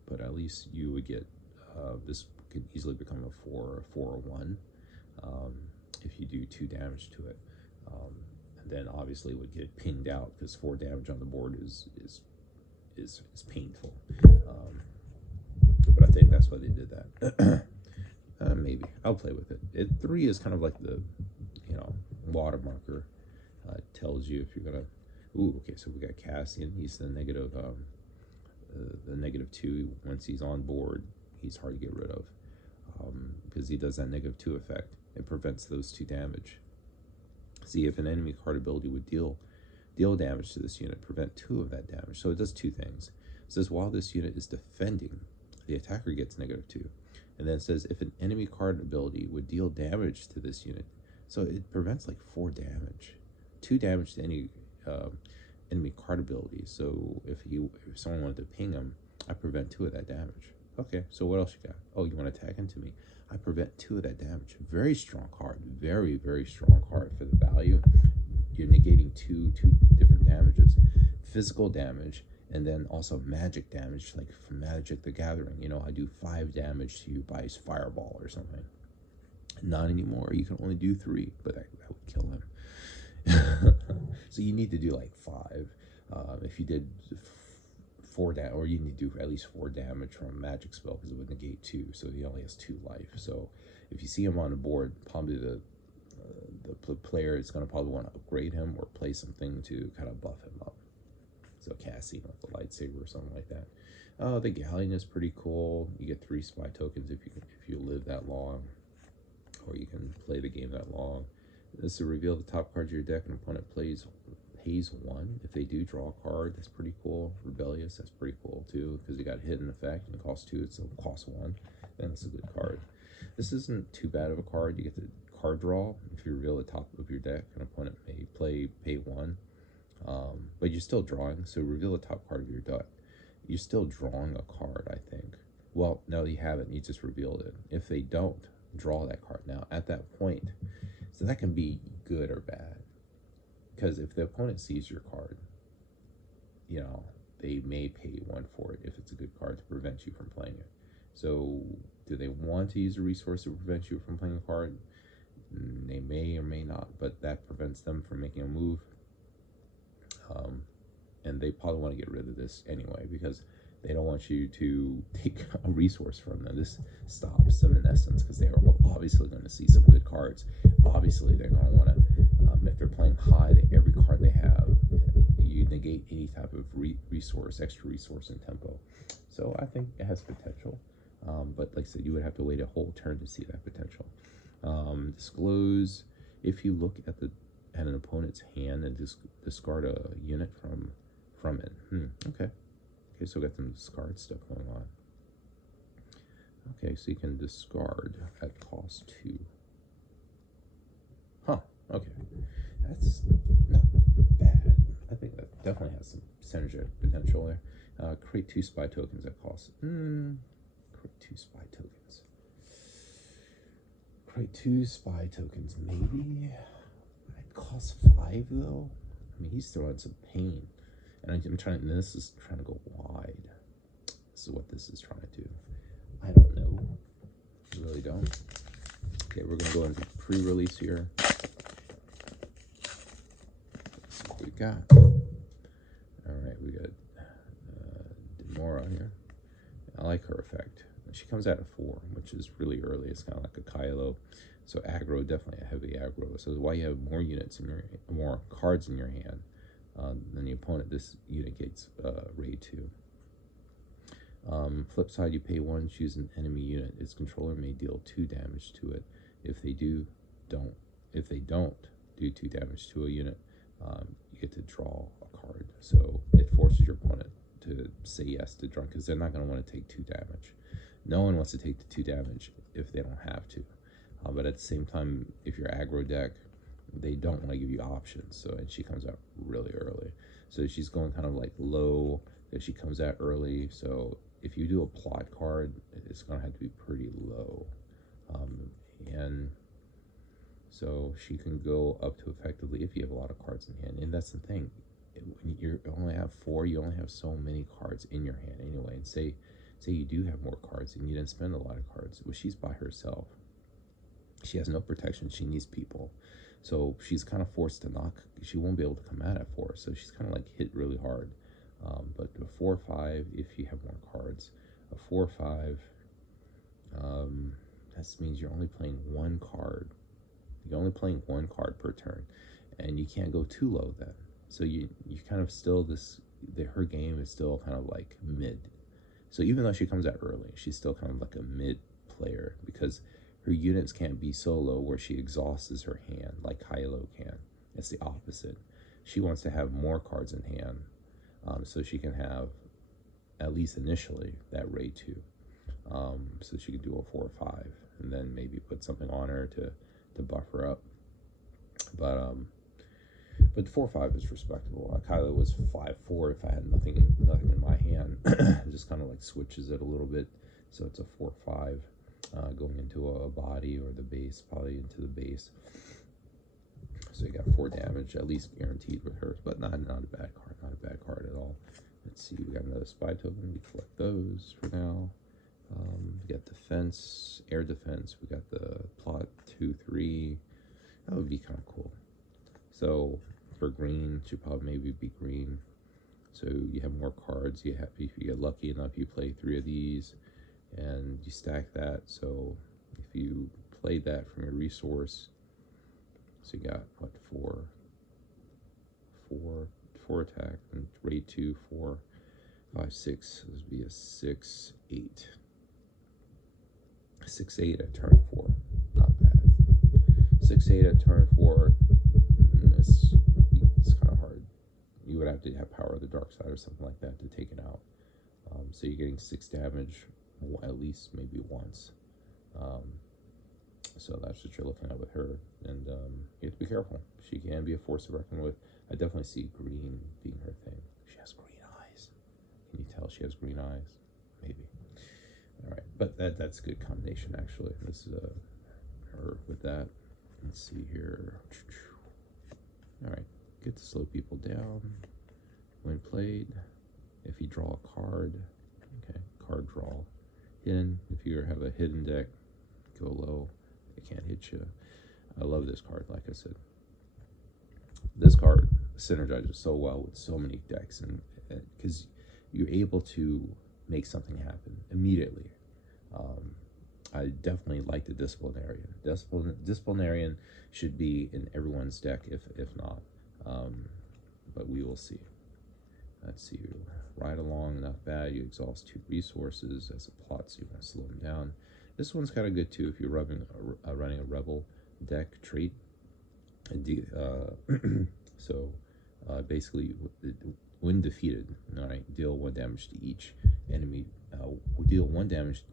But at least you would get this could easily become a 4 or 1. If you do 2 damage to it, and then obviously it would get pinged out because 4 damage on the board is painful. But I think that's why they did that. Maybe I'll play with it. 3 is kind of like the water marker. It tells you if you're gonna. Ooh, okay. So we got Cassian. He's the negative. The -2. Once he's on board, he's hard to get rid of because he does that -2 effect. It prevents those 2 damage. See, if an enemy card ability would deal damage to this unit, prevent 2 of that damage. So it does 2 things. It says while this unit is defending, the attacker gets -2. And then it says if an enemy card ability would deal damage to this unit, so it prevents like 4 damage, 2 damage to any enemy card ability. So if someone wanted to ping him, I prevent 2 of that damage. Okay, so what else you got? Oh, you want to attack into me? I prevent 2 of that damage. Very strong card. Very, very strong card for the value. You're negating two different damages. Physical damage, and then also magic damage, like from Magic the Gathering. I do 5 damage to you by his fireball or something. Not anymore. You can only do 3, but that would kill him. So you need to do like 5. If you did 4 damage, or you need to do at least 4 damage from a magic spell because it would negate 2, so he only has 2 life. So if you see him on the board, probably the player is going to probably want to upgrade him or play something to kind of buff him up. So Cassie with the lightsaber or something like that. The Galleon is pretty cool. You get 3 spy tokens if you live that long, or you can play the game that long. This is to reveal the top cards of your deck. An opponent pays 1. If they do draw a card, that's pretty cool. Rebellious, that's pretty cool too, because you got hidden effect and it costs 2, it's a cost 1. Then it's a good card. This isn't too bad of a card. You get the card draw. If you reveal the top of your deck, an opponent may pay 1. But you're still drawing, so reveal the top card of your deck. You're still drawing a card, I think. Well, no, you haven't. You just revealed it. If they don't draw that card now, at that point, so that can be good or bad. Because if the opponent sees your card, you know, they may pay 1 for it if it's a good card to prevent you from playing it. So do they want to use a resource to prevent you from playing a card? They may or may not, but that prevents them from making a move. And they probably want to get rid of this anyway, because they don't want you to take a resource from them. This stops them in essence, because they are obviously going to see some good cards. Obviously, they're going to want to, if they're playing high, every card they have, you negate any type of resource, extra resource in tempo. So I think it has potential. But like I said, you would have to wait a whole turn to see that potential. Disclose, if you look at an opponent's hand and discard a unit from it. Okay, so we got some discard stuff going on. Okay, so you can discard at cost 2. Okay, that's not bad. I think that definitely has some synergetic potential there. Create 2 spy tokens at cost. Create 2 spy tokens. Create 2 spy tokens, maybe. It costs 5 though. I mean, he's throwing some pain, and I'm trying. This is trying to go wide. This is what this is trying to do. I don't know. I really don't. Okay, we're gonna go into pre-release here. Let's see what we got. All right, we got Demora here. I like her effect. She comes out at 4, which is really early. It's kind of like a Kylo. So aggro, definitely a heavy aggro. So why you have more units in more cards in your hand than the opponent. This unit gets raid 2. Flip side, you pay 1, choose an enemy unit. Its controller may deal 2 damage to it. If they don't do 2 damage to a unit, you get to draw a card. So it forces your opponent to say yes to draw, because they're not going to want to take 2 damage. No one wants to take the 2 damage if they don't have to. But at the same time, if you're aggro deck, they don't want to give you options. So, and she comes out really early. So she's going kind of like low, if she comes out early. So if you do a plot card, it's going to have to be pretty low. And so she can go up to effectively if you have a lot of cards in hand. And that's the thing. When you only have 4, you only have so many cards in your hand anyway. And say you do have more cards and you didn't spend a lot of cards. Well, she's by herself. She has no protection. She needs people. So she's kind of forced to knock. She won't be able to come out at 4. So she's kind of like hit really hard. But a 4/5, if you have more cards, a 4/5, that means you're only playing 1 card. You're only playing 1 card per turn, and you can't go too low then. So you kind of still her game is still kind of like mid. So even though she comes out early, she's still kind of like a mid player, because her units can't be so low where she exhausts her hand like Kylo can. It's the opposite. She wants to have more cards in hand, so she can have, at least initially, that raid 2. So she could do a 4/5, and then maybe put something on her to buff her up. But 4/5 is respectable. Kylo was 5/4 if I had nothing in my hand. It just kind of like switches it a little bit. So it's a 4/5 going into a body or the base, probably into the base. So you got 4 damage at least guaranteed with her, but not a bad card, not a bad card at all. Let's see, we got another spy token. We collect those for now. We got defense, air defense. We got the plot 2/3. That would be kind of cool. So for green, should probably maybe be green. So you have more cards. If you get lucky enough, you play 3 of these, and you stack that. So if you played that from your resource, so you got what, 4 attack, and raid 2, 4, 5, 6. This would be a 6/8. 6/8 at turn 4. Not bad. 6/8 say it at turn 4, it's kind of hard. You would have to have power of the dark side or something like that to take it out. So you're getting 6 damage at least, maybe once. So that's what you're looking at with her, and you have to be careful. She can be a force to reckon with. I definitely see green being her thing. She has green eyes. Can you tell she has green eyes? Maybe. All right, but that's a good combination actually. This is her with that. Let's see here. All right, get to slow people down. When played, if you draw a card, okay, card draw. Hidden, if you have a hidden deck, go low. It can't hit you. I love this card, like I said. This card synergizes so well with so many decks, and because you're able to make something happen immediately. I definitely like the disciplinarian. Disciplinarian should be in everyone's deck, if not. But we will see. Let's see. Ride along, not bad. You exhaust 2 resources as a plot, so you want to slow them down. This one's kind of good too if you're running a rebel deck trait. So basically, when defeated, all right, deal 1 damage to each enemy. Deal 1 damage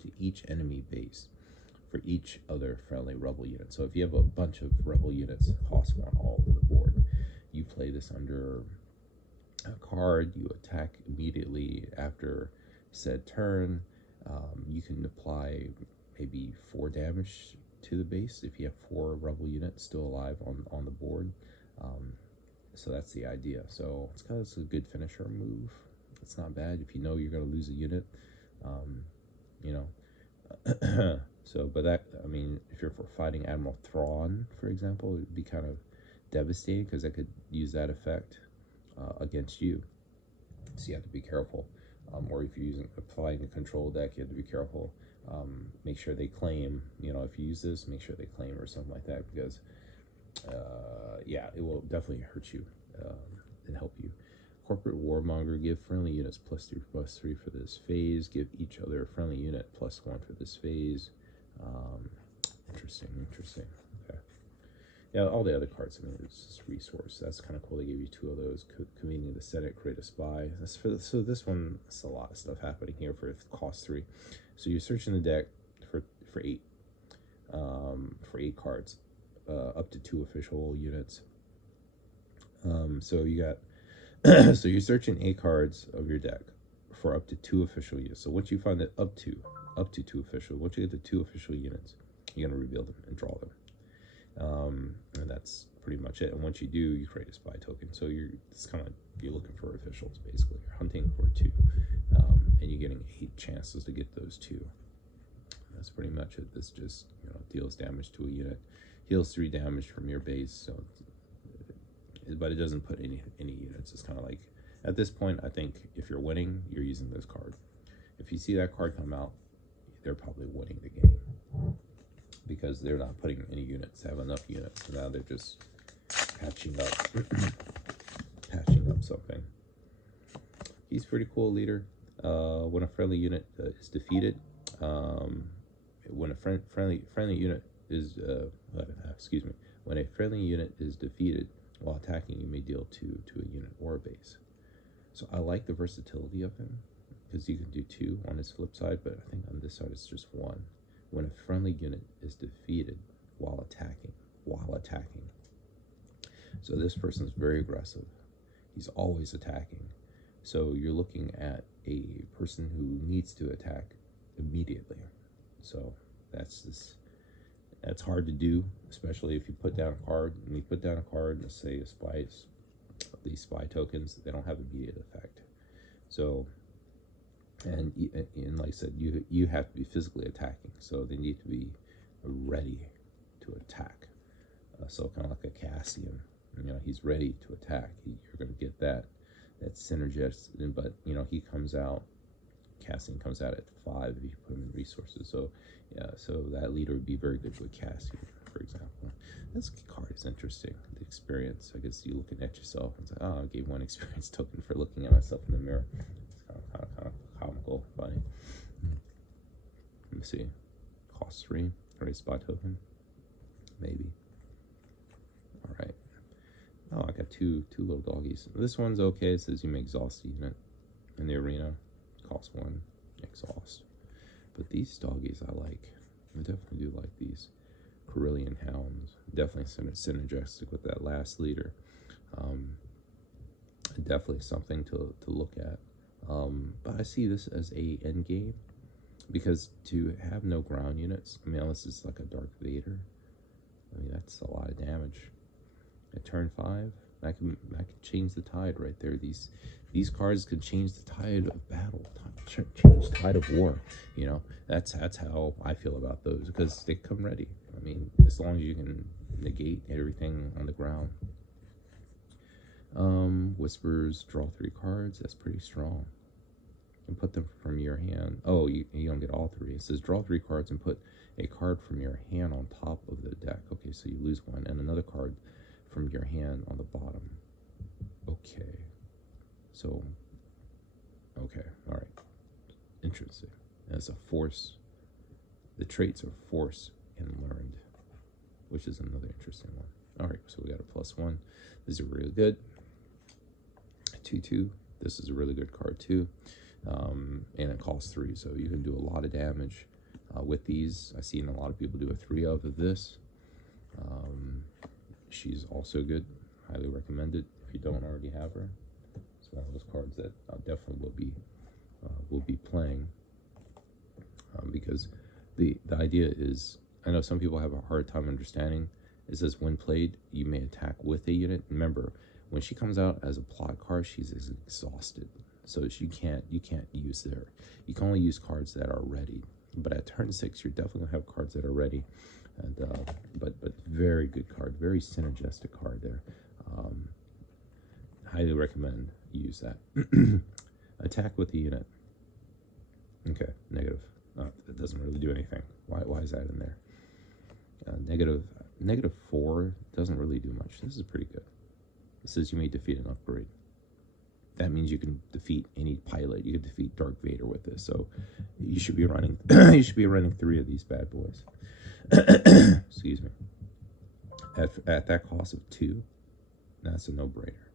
to each enemy base for each other friendly rebel unit. So if you have a bunch of rebel units, cost 1 all over the board, you play this under a card. You attack immediately after said turn. You can apply maybe 4 damage to the base if you have 4 rebel units still alive on the board. So that's the idea. So it's a good finisher move. It's not bad if you know you're going to lose a unit. You know, so, but that, I mean, if you're fighting Admiral Thrawn, for example, it would be kind of devastating because I could use that effect against you. So you have to be careful. Or if you're applying a control deck, you have to be careful. Make sure they claim, you know, if you use this, make sure they claim or something like that, because yeah, it will definitely hurt you and help you. Corporate Warmonger, give friendly units +3/+3 for this phase. Give each other a friendly unit +1 for this phase. Interesting. Okay. Yeah, all the other cards, I mean, it's just resource. That's kind of cool. They gave you 2 of those. Convening the Senate, create a spy. So this one, it's a lot of stuff happening here for cost 3. So you're searching the deck for 8. For 8 cards, up to 2 official units. So you got so you're searching 8 cards of your deck for up to 2 official units. So once you find that up to 2 official, once you get the 2 official units, you're gonna reveal them and draw them. And that's pretty much it. And once you do, you create a spy token. So it's kind of, you're looking for officials basically. You're hunting for 2, and you're getting 8 chances to get those 2. That's pretty much it. This just, you know, deals damage to a unit, heals 3 damage from your base. So, but it doesn't put any units. It's kind of like, at this point, I think if you're winning, you're using this card. If you see that card come out, they're probably winning the game, because they're not putting any units. They have enough units, so now they're just patching up something. He's pretty cool leader. When a friendly unit is defeated, when a friendly unit is when a friendly unit is defeated while attacking, you may deal 2 to a unit or a base. So I like the versatility of him, because you can do 2 on his flip side, but I think on this side it's just 1. When a friendly unit is defeated while attacking. So this person's very aggressive. He's always attacking. So you're looking at a person who needs to attack immediately. So that's hard to do, especially if you put down a card. When you put down a card, let's say these spy tokens, they don't have immediate effect. So, and like I said, you have to be physically attacking. So they need to be ready to attack. So kind of like a Cassian, you know, he's ready to attack. You're going to get that synergistic. But you know, he comes out. Cassian comes out at 5 if you put him in resources. So yeah, so that leader would be very good with Cassian, for example. This card is interesting. The experience. I guess you're looking at yourself and say, oh, I gave 1 experience token for looking at myself in the mirror. It's kind of comical, funny. Let me see. Cost 3. Already spot token. maybe. All right. Oh, I got two little doggies. This one's okay. It says you may exhaust the unit in the arena. Cost 1 exhaust. But these doggies I like. I definitely do like these. Carillion Hounds. Definitely synergistic with that last leader. Definitely something to look at. But I see this as a end game, because to have no ground units, I mean, unless it's like a Dark Vader, I mean, that's a lot of damage. At turn 5, that can change the tide right there. These cards could change the tide of battle, change the tide of war. You know, that's how I feel about those, because they come ready. I mean, as long as you can negate everything on the ground. Whispers, draw 3 cards. That's pretty strong. And put them from your hand. Oh, you don't get all 3. It says draw 3 cards and put a card from your hand on top of the deck. Okay, so you lose 1, and another card from your hand on the bottom. Okay. So, okay, all right. Interesting. As a force, the traits are force and learned, which is another interesting one. All right, so we got a +1. These are really good. 2/2. This is a really good card too. And it costs 3, so you can do a lot of damage with these. I've seen a lot of people do a 3 of this. She's also good. Highly recommended if you don't already have her. It's one of those cards that I definitely will be playing, because the idea is, I know some people have a hard time understanding. It says when played, you may attack with a unit. Remember, when she comes out as a plot card, she's exhausted, so you can't use her. You can only use cards that are ready. But at turn 6, you're definitely gonna have cards that are ready, and but very good card, very synergistic card there. Highly recommend you use that. Attack with the unit. Okay, negative. It doesn't really do anything. Why is that in there? -4 doesn't really do much. This is pretty good. It says you may defeat an upgrade. That means you can defeat any pilot. You can defeat Dark Vader with this. So you should be running. You should be running 3 of these bad boys. Excuse me. At that cost of 2, that's a no-brainer.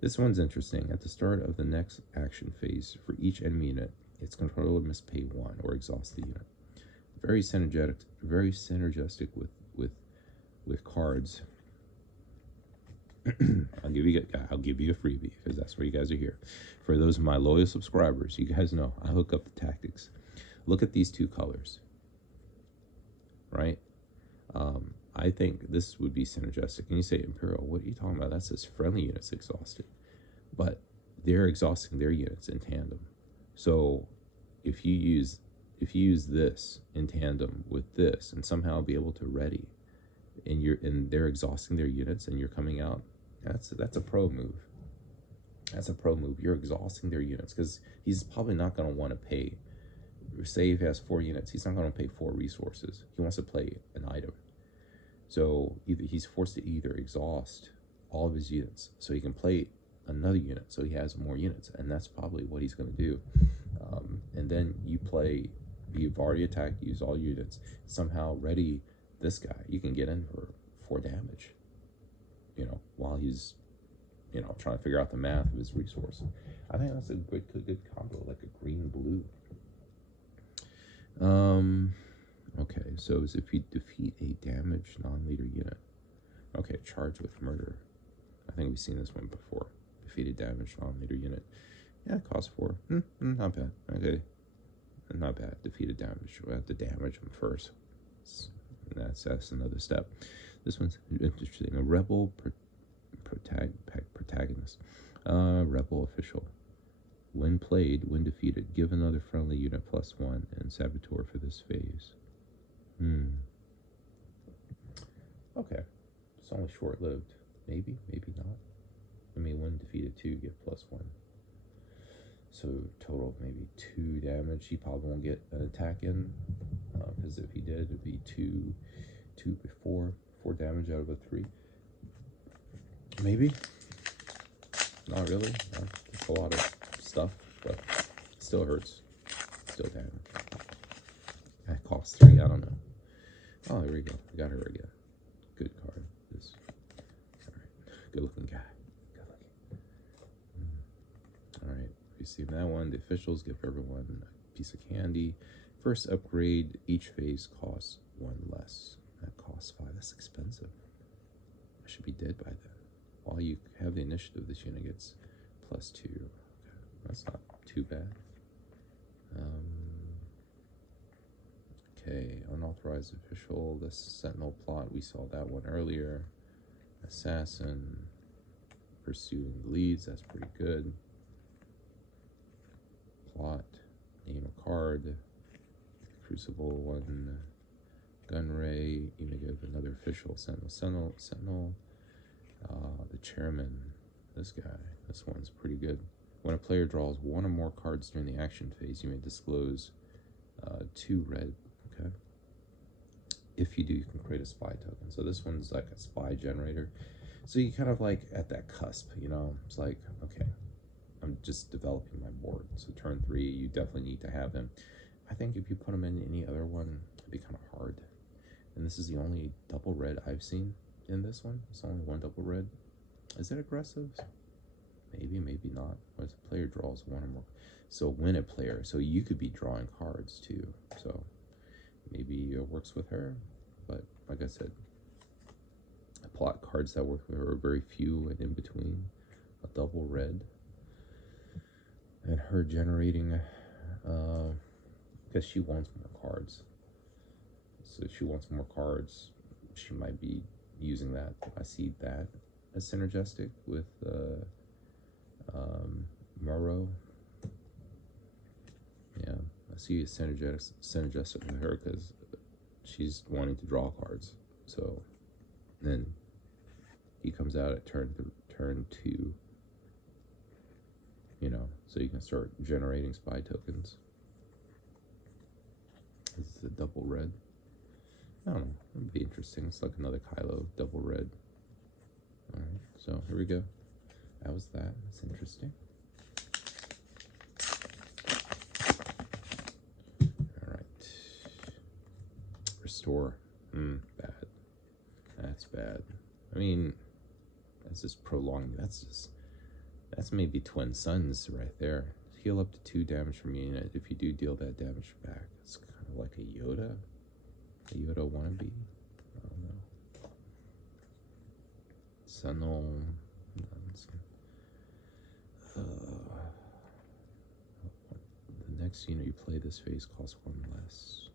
This one's interesting. At the start of the next action phase, for each enemy unit, its controller must pay 1 or exhaust the unit. Very synergetic. Very synergistic with cards. I'll give you a freebie, because that's where you guys are here. For those of my loyal subscribers, you guys know I hook up the tactics. Look at these 2 colors, right? I think this would be synergistic. And you say, Imperial, what are you talking about? That says friendly units exhausted, but they're exhausting their units in tandem. So if you use this in tandem with this and somehow be able to ready, and they're exhausting their units and you're coming out, that's a pro move. That's a pro move. You're exhausting their units, because he's probably not going to want to pay. Say if he has 4 units, he's not going to pay 4 resources. He wants to play an item. So either he's forced to exhaust all of his units so he can play another unit, so he has more units, and that's probably what he's going to do. And then you've already attacked, use all units, somehow ready this guy. You can get in for 4 damage, while he's trying to figure out the math of his resources. I think that's a good combo, like a green-blue. Okay, so as if you defeat a damaged non-leader unit. Okay, charge with murder. I think we've seen this one before. Defeat a damaged non-leader unit. Yeah, it costs 4. Not bad. Okay, not bad. Defeat a damage. We'll have to damage them first. And that's another step. This one's interesting. A rebel protagonist. Rebel official. When played, when defeated, give another friendly unit +1 and saboteur for this phase. Okay. It's only short-lived. Maybe not. I mean, when defeated 2, get +1. So total of maybe 2 damage. He probably won't get an attack in, because if he did, it'd be 2 before 4 damage out of a 3. Maybe. Not really. That's a lot of stuff, but still hurts. Still damage. That costs 3. I don't know. Oh, there we go. We got her again. Good looking guy. Good looking. All right, receive that one. The officials give everyone a piece of candy. First upgrade, each phase costs 1 less. That costs 5. That's expensive. I should be dead by then. While you have the initiative, this unit gets +2. Okay. That's not too bad. Okay, unauthorized official, the sentinel plot, we saw that one earlier. Assassin, pursuing leads, that's pretty good. Plot, name a card. Crucible one. Gun ray, you may give another official, sentinel. The chairman, this guy, this one's pretty good. When a player draws 1 or more cards during the action phase, you may disclose 2 red. Okay. If you do, you can create a spy token. So this one's like a spy generator. So you kind of like at that cusp, you know, it's like, okay, I'm just developing my board. So turn 3, you definitely need to have him. I think if you put him in any other one, it'd be kind of hard. And this is the only double red I've seen in this one. It's only 1 double red. Is it aggressive? Maybe, maybe not. What if the player draws 1 or more? So win a player. So you could be drawing cards too. So maybe it works with her. But like I said, plot cards that work with her are very few and in between. A double red. And her generating, because she wants more cards. So she wants more cards. She might be using that. I see that as synergistic with Moro. Yeah, I see it synergistic with her because she's wanting to draw cards. So then he comes out at turn 2. You know, so you can start generating spy tokens. This is a double red. I don't know. It would be interesting. It's like another Kylo, double red. Alright, so here we go. That was that. That's interesting. Alright. Restore. Bad. That's bad. I mean, that's just prolonging. That's maybe twin suns right there. Heal up to 2 damage from your unit if you do deal that damage back. It's kind of like a Yoda. A Yoda wannabe. I don't know. Sentinel. The next unit you play this phase costs 1 less.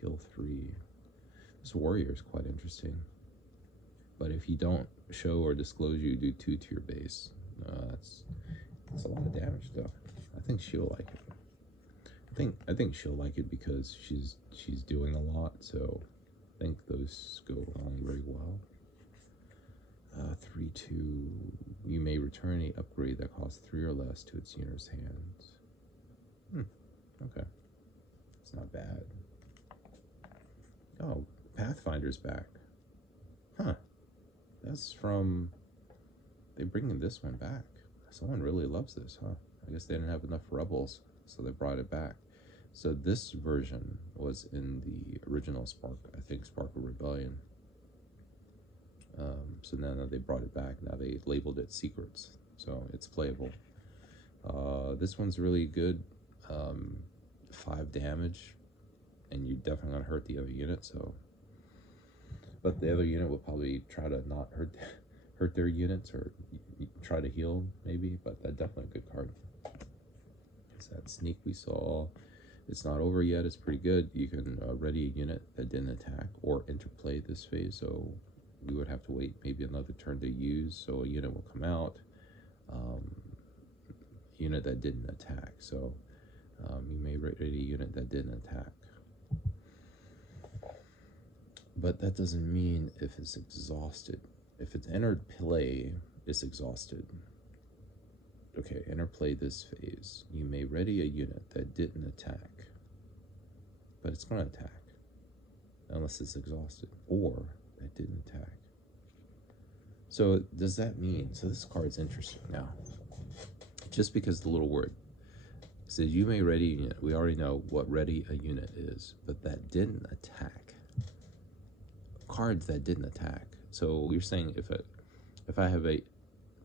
Heal 3. This warrior is quite interesting. But if you don't show or disclose, you do 2 to your base. That's a lot of damage though. I think she'll like it. I think she'll like it because she's doing a lot, so I think those go along very well. 3/2. You may return a upgrade that costs 3 or less to its unit's hands. Okay. It's not bad. Oh, Pathfinder's back. Huh. That's from... They're bringing this one back. Someone really loves this, huh? I guess they didn't have enough rebels, so they brought it back. So this version was in the original Spark of Rebellion. So now they brought it back. Now they labeled it Secrets, so it's playable. This one's really good. 5 damage, and you're definitely gonna hurt the other unit. So, but the other unit will probably try to not hurt their units or try to heal maybe. But that's definitely a good card. It's that sneak we saw. It's not over yet. It's pretty good. You can ready a unit that didn't attack or interplay this phase. So we would have to wait maybe another turn to use. So a unit will come out. Unit that didn't attack. So you may ready a unit that didn't attack. But that doesn't mean if it's exhausted. If it's entered play, it's exhausted. Okay, interplay this phase. You may ready a unit that didn't attack, but it's going to attack unless it's exhausted, or that didn't attack. So does that mean, so this card's interesting now, just because the little word says you may ready a unit. We already know what ready a unit is, but that didn't attack. Cards that didn't attack. So you're saying if If I have a,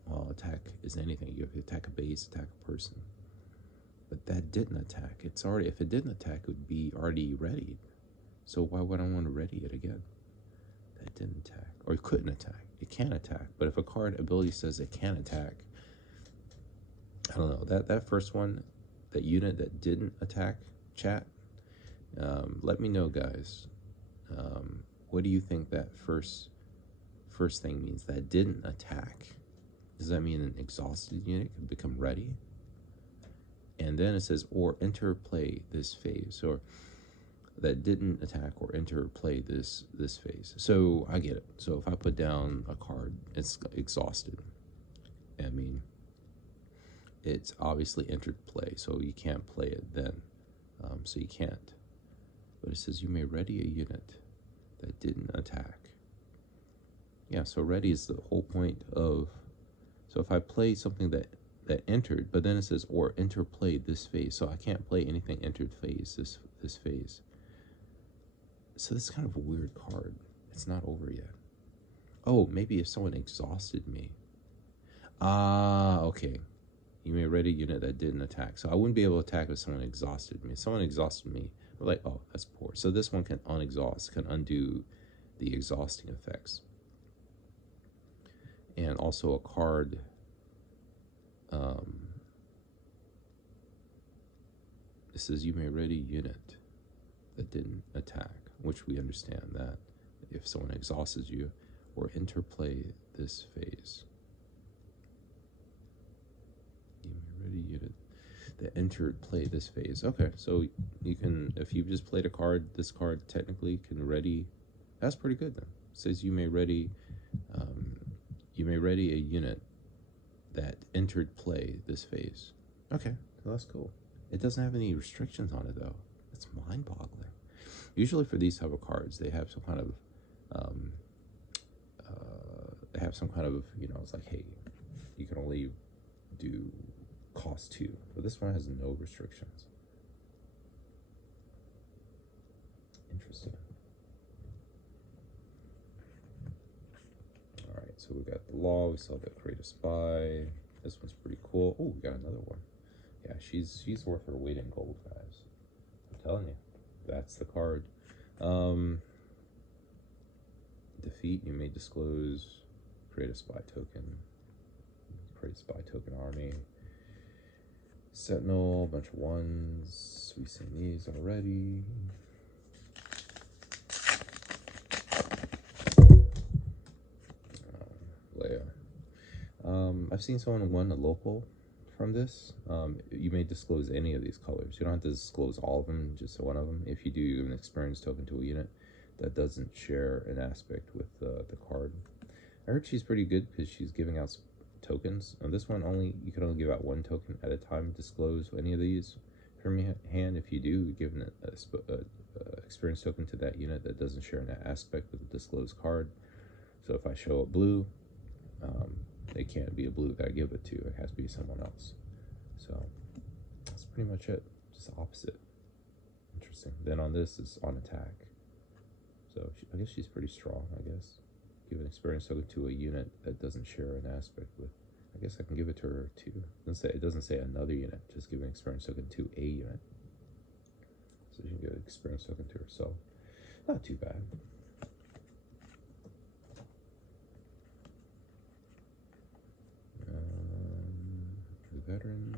well, attack is anything. You have to attack a base, attack a person. But that didn't attack. It's already, if it didn't attack, it would be already readied. So why would I want to ready it again? That didn't attack. Or it couldn't attack. It can attack. But if a card ability says it can attack, I don't know. That first one, that unit that didn't attack, chat, let me know, guys. What do you think that first thing means? That didn't attack. Does that mean an exhausted unit can become ready? And then it says, or enter play this phase, or that didn't attack or enter play this phase. So I get it. So if I put down a card, it's exhausted. I mean, it's obviously entered play, so you can't play it then. So you can't. But it says you may ready a unit that didn't attack. Yeah, so ready is the whole point of, so if I play something that entered, but then it says, or enter play this phase, so I can't play anything entered phase, this phase. So this is kind of a weird card. It's not over yet. Oh, maybe if someone exhausted me. Ah, okay. You may ready a unit that didn't attack. So I wouldn't be able to attack if someone exhausted me. If someone exhausted me, we're like, oh, that's poor. So this one can unexhaust, can undo the exhausting effects. And also a card, it says you may ready unit that didn't attack, which we understand that if someone exhausts you, or interplay this phase. You may ready unit that entered play this phase. Okay, so you can, if you've just played a card, this card technically can ready. That's pretty good then. It says you may ready a unit that entered play this phase. Okay, well, that's cool. It doesn't have any restrictions on it though. That's mind-boggling. Usually for these type of cards, they have some kind of, you know, it's like, hey, you can only do cost 2, but this one has no restrictions. Interesting. All right, so we got the law. We saw the create a spy. This one's pretty cool. Oh, we got another one. Yeah, she's worth her weight in gold, guys. I'm telling you, that's the card. Defeat, you may disclose, create a spy token, create a spy token army. Sentinel, a bunch of ones. We've seen these already. Leia. I've seen someone won a local from this. You may disclose any of these colors. You don't have to disclose all of them, just one of them. If you do, you give an experience token to a unit that doesn't share an aspect with the card. I heard she's pretty good because she's giving out tokens. On this one, you can only give out 1 token at a time. Disclose any of these from your hand. If you do, give an experience token to that unit that doesn't share an aspect with the disclosed card. So if I show a blue, it can't be a blue that I give it to. It has to be someone else. So that's pretty much it. Just opposite. Interesting. Then on this is on attack. So I guess she's pretty strong, I guess. Give an experience token to a unit that doesn't share an aspect with. I guess I can give it to her too. It doesn't say another unit. Just give an experience token to a unit. So she can give an experience token to herself. Not too bad. The veteran,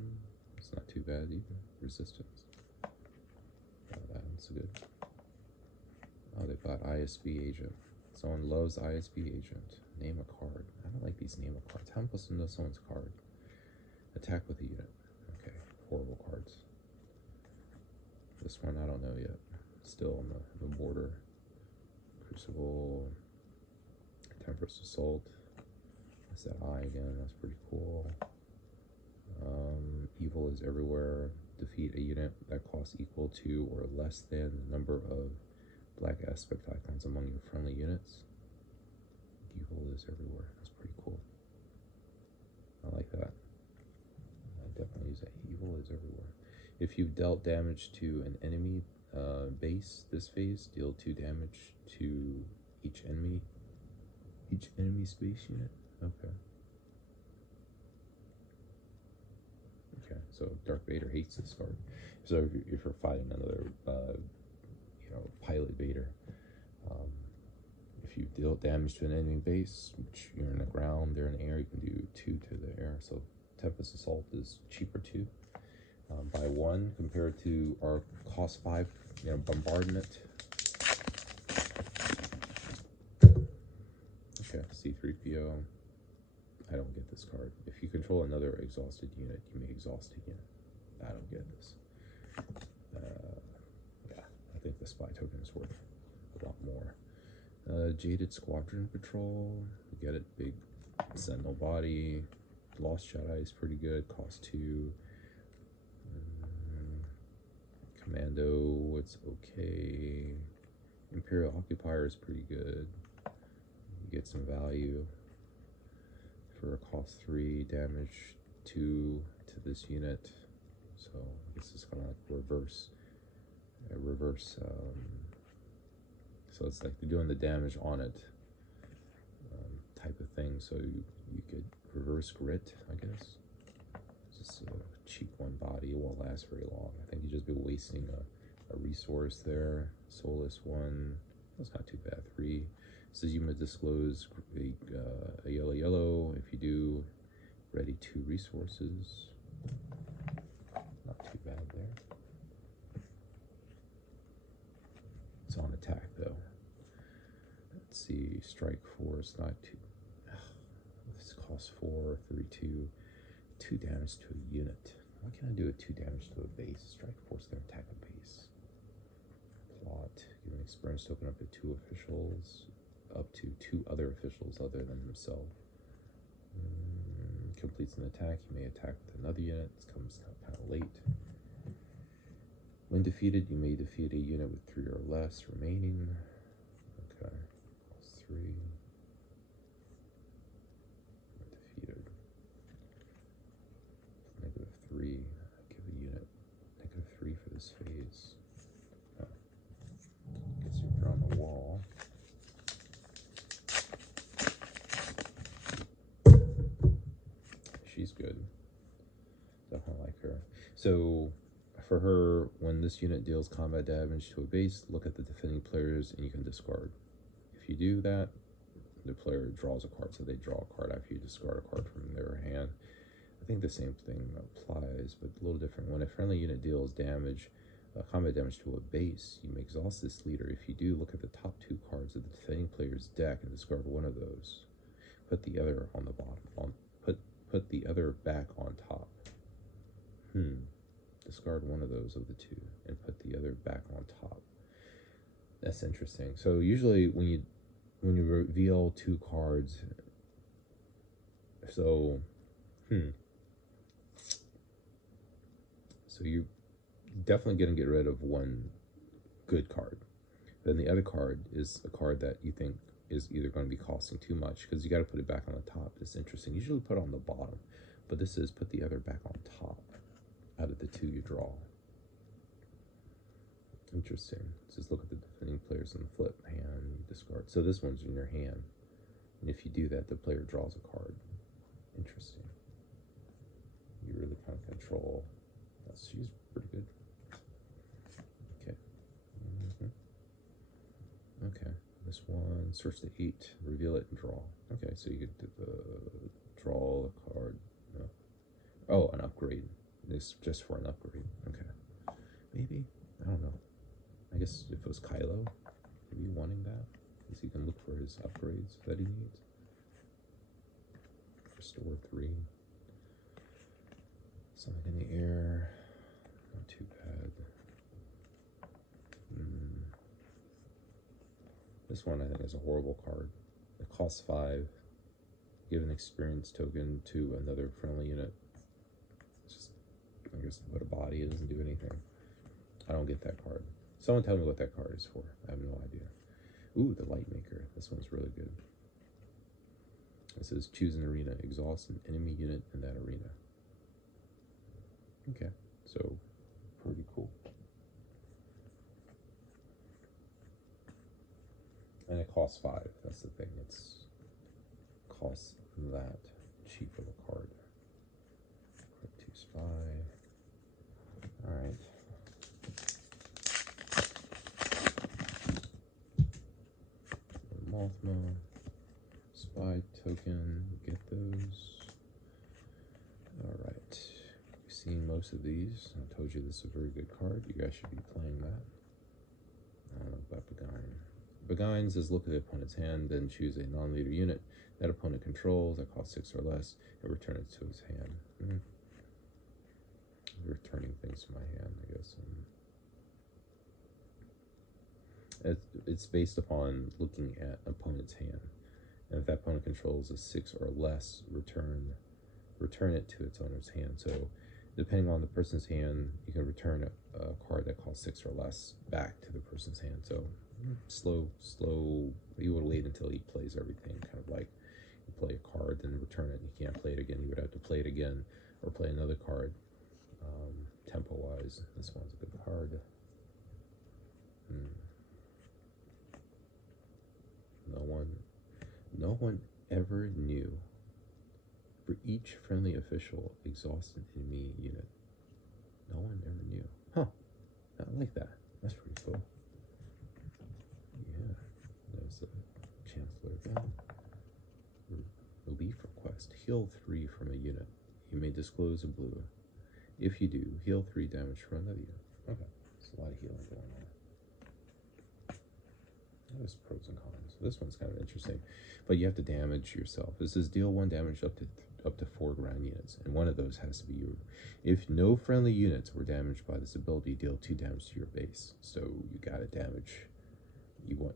it's not too bad either. Resistance. Oh, that one's good. Oh, they got ISB agent. Someone loves ISB agent. Name a card. I don't like these name a cards. How am I supposed to know someone's card? Attack with a unit. Okay, horrible cards. This one I don't know yet. Still on the border. Crucible. Temperance Assault. That's that eye again. That's pretty cool. Evil is everywhere. Defeat a unit that costs equal to or less than the number of black aspect icons among your friendly units. Evil is everywhere. That's pretty cool. I like that. I definitely use that. Evil is everywhere. If you've dealt damage to an enemy base this phase, deal 2 damage to each enemy space unit. Okay. Okay, so Darth Vader hates this card. So if you're fighting another, pilot Vader, um, if you deal damage to an enemy base, which you're in the ground, they're in the air, you can do 2 to the air. So Tempest Assault is cheaper too, by 1 compared to our cost 5, bombardment. Okay, C3PO. I don't get this card. If you control another exhausted unit, you may exhaust a unit. I don't get this. Yeah, I think the spy token is worth a lot more. Jaded Squadron Patrol. You get it. Big Sentinel body. Lost Jedi is pretty good. Cost 2. Commando, it's okay. Imperial Occupier is pretty good. You get some value for a cost 3, damage 2 to this unit. So I guess it's kind of like reverse. So it's like they're doing the damage on it, type of thing. So you could reverse grit, I guess. It's just a cheap 1 body. It won't last very long. I think you just be wasting a resource there. Soulless 1. That's not too bad. 3. Says you may disclose a yellow. If you do, ready 2 resources. Not too bad there. It's on attack though. Let's see, strike force, not too. This costs 4, 3, 2, 2 damage to a unit. Why can't I do a 2 damage to a base? Strike force, then attack a base. Plot, give an experience token up to 2 officials, up to 2 other officials other than himself. Completes an attack, you may attack with another unit. It comes kind of late. When defeated, you may defeat a unit with 3 or less remaining. Okay, cost 3. Defeated. -3. Give a unit -3 for this phase. Oh. Guess you're on the wall. She's good. Definitely like her. So for her, when this unit deals combat damage to a base, look at the defending players and you can discard. If you do that, the player draws a card. So they draw a card after you discard a card from their hand. I think the same thing applies, but a little different. When a friendly unit deals damage, combat damage to a base, you may exhaust this leader. If you do, look at the top 2 cards of the defending player's deck and discard one of those. Put the other on the bottom. Put the other back on top. Discard one of those of the 2 and put the other back on top. That's interesting. So usually when you reveal 2 cards, so you're definitely going to get rid of 1 good card. Then the other card is a card that you think is either going to be costing too much because you got to put it back on the top. It's interesting. Usually put it on the bottom, but this is put the other back on top out of the 2 you draw. Interesting. Just look at the defending players on the flip. Hand, discard. So this one's in your hand. And if you do that, the player draws a card. Interesting. You really kind of control. She's pretty good. Okay. Okay. This one, search the 8, reveal it, and draw. Okay, so you get to draw a card. No. Oh, an upgrade. This just for an upgrade. Okay. Maybe. I don't know. I guess if it was Kylo, maybe wanting that. Because he can look for his upgrades that he needs. Restore 3. Something in the air. Not too bad. This one I think is a horrible card. It costs 5. Give an experience token to another friendly unit. It's just, I guess, put a body. It doesn't do anything. I don't get that card. Someone tell me what that card is for. I have no idea. Ooh, the Light Maker. This one's really good. It says choose an arena. Exhaust an enemy unit in that arena. Okay, so pretty cool. And it costs 5. That's the thing. It costs that. Cheap for the card. Click 2 spy. Alright. Mothma. Spy token. Get those. Alright. We've seen most of these. I told you this is a very good card. You guys should be playing that. I don't know about Beguine. Beguine says look at the opponent's hand, then choose a non-leader unit that opponent controls that costs 6 or less, and return it to his hand. Returning things to my hand, I guess. It's based upon looking at opponent's hand, and if that opponent controls a 6 or less, return it to its owner's hand. So depending on the person's hand, you can return a card that costs 6 or less back to the person's hand. So slow. You would wait until he plays everything, kind of like you play a card, then return it, and you can't play it again. You would have to play it again or play another card. Tempo-wise, this one's a good card. No one ever knew. For each friendly official, exhaust an enemy unit. No one ever knew. Huh. I like that. That's pretty cool. Yeah. There's the Chancellor again. Relief request. Heal 3 from a unit. You may disclose a blue. If you do, heal 3 damage from another unit. Okay. There's a lot of healing going on. There's pros and cons. This one's kind of interesting. But you have to damage yourself. This is deal 1 damage up to 4 ground units, and one of those has to be you. If no friendly units were damaged by this ability, deal 2 damage to your base. So you gotta damage.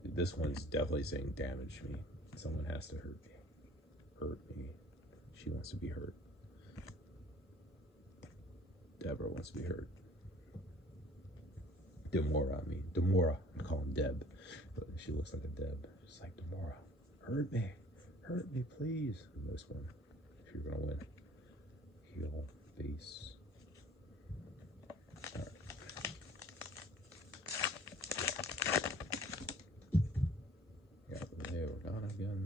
This one's definitely saying damage me. Someone has to hurt me. Hurt me. She wants to be hurt. Deborah wants to be hurt. Demora, I mean. Demora. I'm calling Deb. But she looks like a Deb. She's like, Demora, hurt me. Hurt me, please. And this one, if you're going to win. Heal, base. Alright. Yeah, there we're gone again.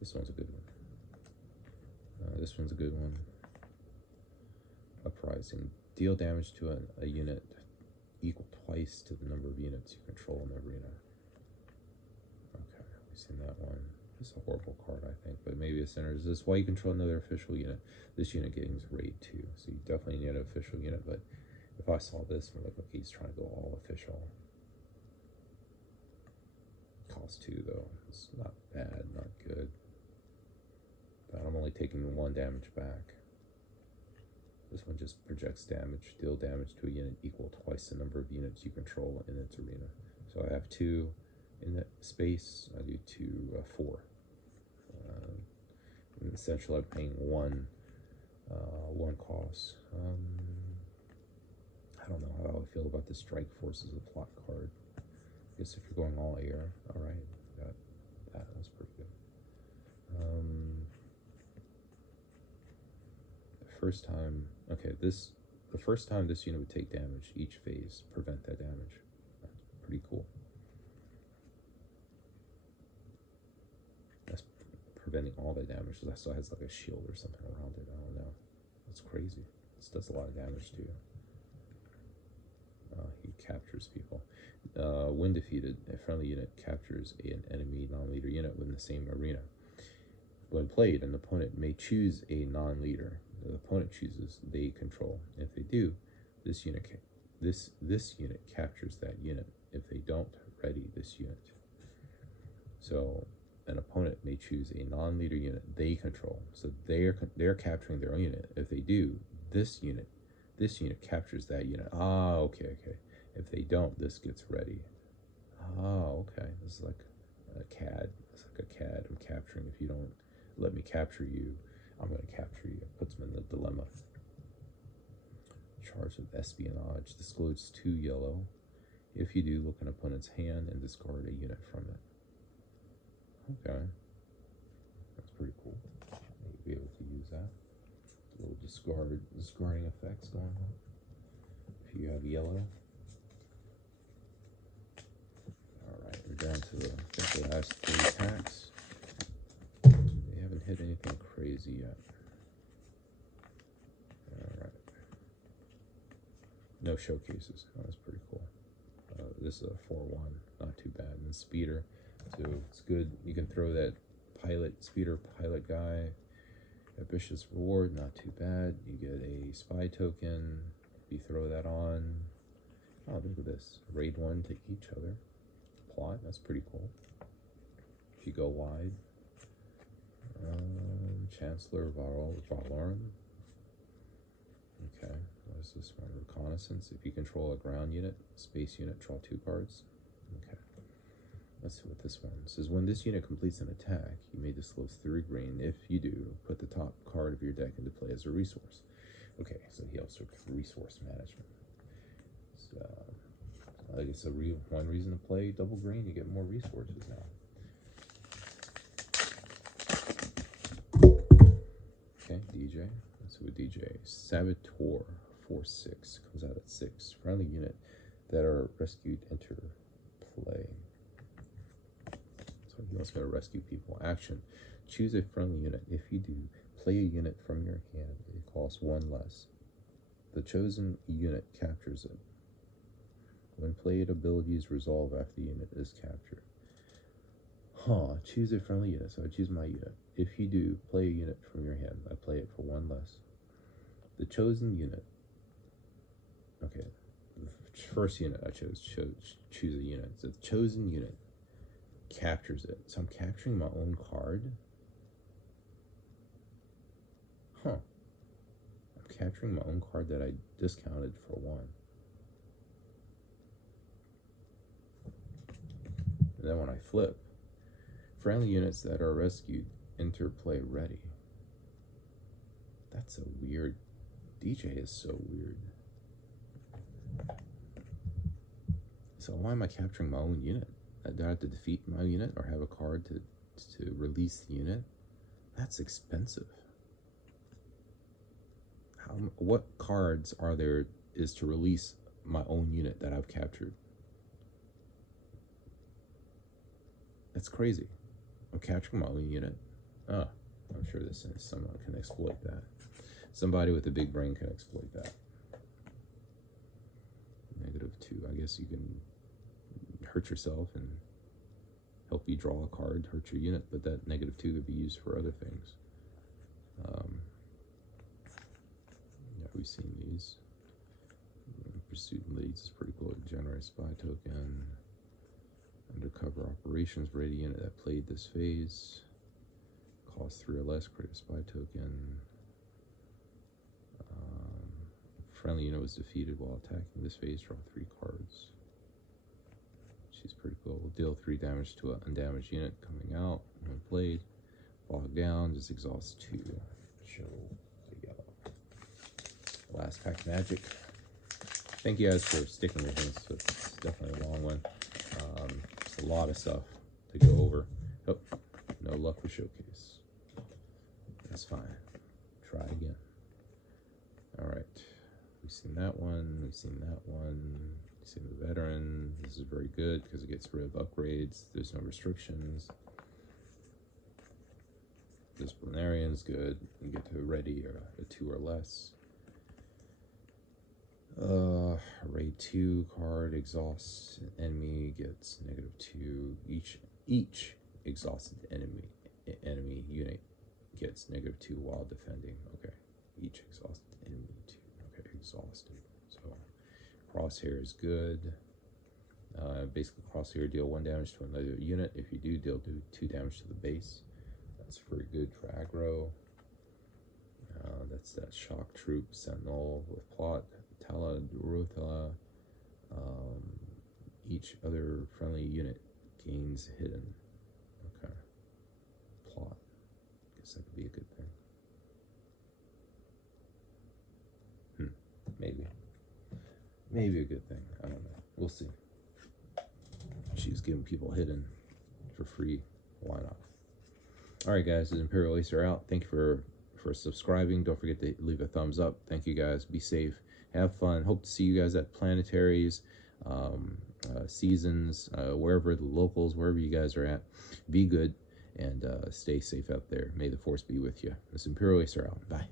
This one's a good one. This one's a good one. Uprising. Deal damage to a unit equal twice to the number of units you control in the arena. Okay, we've seen that one. It's a horrible card, I think, but maybe a center. Is this why you control another official unit? This unit gains raid 2, so you definitely need an official unit, but if I saw this, I'm like, okay, he's trying to go all official. Cost 2, though. It's not bad, not good. But I'm only taking 1 damage back. This one just projects damage. Deal damage to a unit equal twice the number of units you control in its arena. So I have 2 in that space. I do 2, 4. And essentially, I'm paying 1 cost. I don't know how I feel about the Strike Force as a plot card. I guess if you're going all air, all right, that was pretty good. The first time this unit would take damage, each phase prevent that damage. That's pretty cool. That's preventing all that damage. So it has like a shield or something around it. I don't know. That's crazy. This does a lot of damage to you. He captures people. When defeated, a friendly unit captures an enemy non-leader unit within the same arena. When played, an opponent may choose a non-leader. The opponent chooses they control. If they do, this unit captures that unit. If they don't, ready this unit. So an opponent may choose a non-leader unit they control. So they're capturing their own unit. If they do, this unit captures that unit. Okay. If they don't, this gets ready. Okay. This is like a CAD. It's like a CAD. I'm capturing. If you don't let me capture you, I'm going to capture you. It puts them in the dilemma. Charged with espionage. Disclose 2 yellow. If you do, look at an opponent's hand and discard a unit from it. Okay. That's pretty cool. You'll be able to use that. A little discarding effects going on. If you have yellow. Alright, we're down to the last 3 packs. They haven't hit anything crazy yet. Alright. No showcases. Oh, that's pretty cool. This is a 4-1. Not too bad. And speeder. So it's good. You can throw that speeder pilot guy. Ambitious reward. Not too bad. You get a spy token. You throw that on. Oh, look at this. Raid 1 to each other. Plot. That's pretty cool. If you go wide. Chancellor Valorum. Okay. What is this one? Reconnaissance. If you control a ground unit, space unit, draw 2 cards. Okay. Let's see what this one says. When this unit completes an attack, you may disclose 3 green. If you do, put the top card of your deck into play as a resource. Okay, so he also resource management. So, I guess one reason to play double green, you get more resources now. Okay, DJ. Let's see what DJ. Saboteur 4/6 comes out at 6. Friendly unit that are rescued enter play. So he also got to rescue people. Action. Choose a friendly unit. If you do, play a unit from your hand. It costs 1 less. The chosen unit captures it. When played, abilities resolve after the unit is captured. Choose a friendly unit. So I choose my unit. If you do, play a unit from your hand. I play it for 1 less. The chosen unit. Okay. The first unit I chose choose a unit. So the chosen unit captures it. So I'm capturing my own card. I'm capturing my own card that I discounted for 1. And then when I flip, friendly units that are rescued enter play ready. That's a weird. DJ is so weird. So why am I capturing my own unit? Do I have to defeat my unit or have a card to release the unit? That's expensive. What cards are there is to release my own unit that I've captured? That's crazy. I'm capturing my own unit. Oh, I'm sure someone can exploit that. Somebody with a big brain can exploit that. -2. I guess you can hurt yourself and help you draw a card, hurt your unit, but that -2 could be used for other things. Yeah, we've seen these. Pursuit leads is pretty cool. Generate spy token. Undercover operations, ready unit that played this phase. Cost 3 or less, create a spy token. Friendly unit was defeated while attacking this phase, draw 3 cards. She's pretty cool. Deal 3 damage to an undamaged unit coming out when played. Log down, just exhaust 2. Show the yellow. Last pack magic. Thank you guys for sticking with me. So it's definitely a long one. It's a lot of stuff to go over. Oh, no luck with showcase. That's fine. Try again. All right. We've seen that one. We've seen that one. We've seen the veteran. This is very good because it gets rid of upgrades. There's no restrictions. Disciplinarian's good. You get to ready a 2 or less. Raid 2 card exhausts an enemy, gets -2. Each exhausted enemy unit gets -2 while defending. Okay. Each exhausted enemy 2. Okay, exhausted. So crosshair is good. Basically crosshair, deal 1 damage to another unit. If you do 2 damage to the base. That's very good for aggro. That's that shock troop sentinel with plot. Tala, Durothala. Each other friendly unit gains hidden. Okay. Plot. Guess that could be a good thing. Maybe a good thing. I don't know. We'll see. She's giving people hidden for free. Why not? Alright guys, this is Imperial Acer out. Thank you for subscribing. Don't forget to leave a thumbs up. Thank you guys. Be safe. Have fun. Hope to see you guys at planetaries. seasons, wherever the locals, wherever you guys are at. Be good and stay safe out there. May the force be with you. This Imperial Acer out. Bye.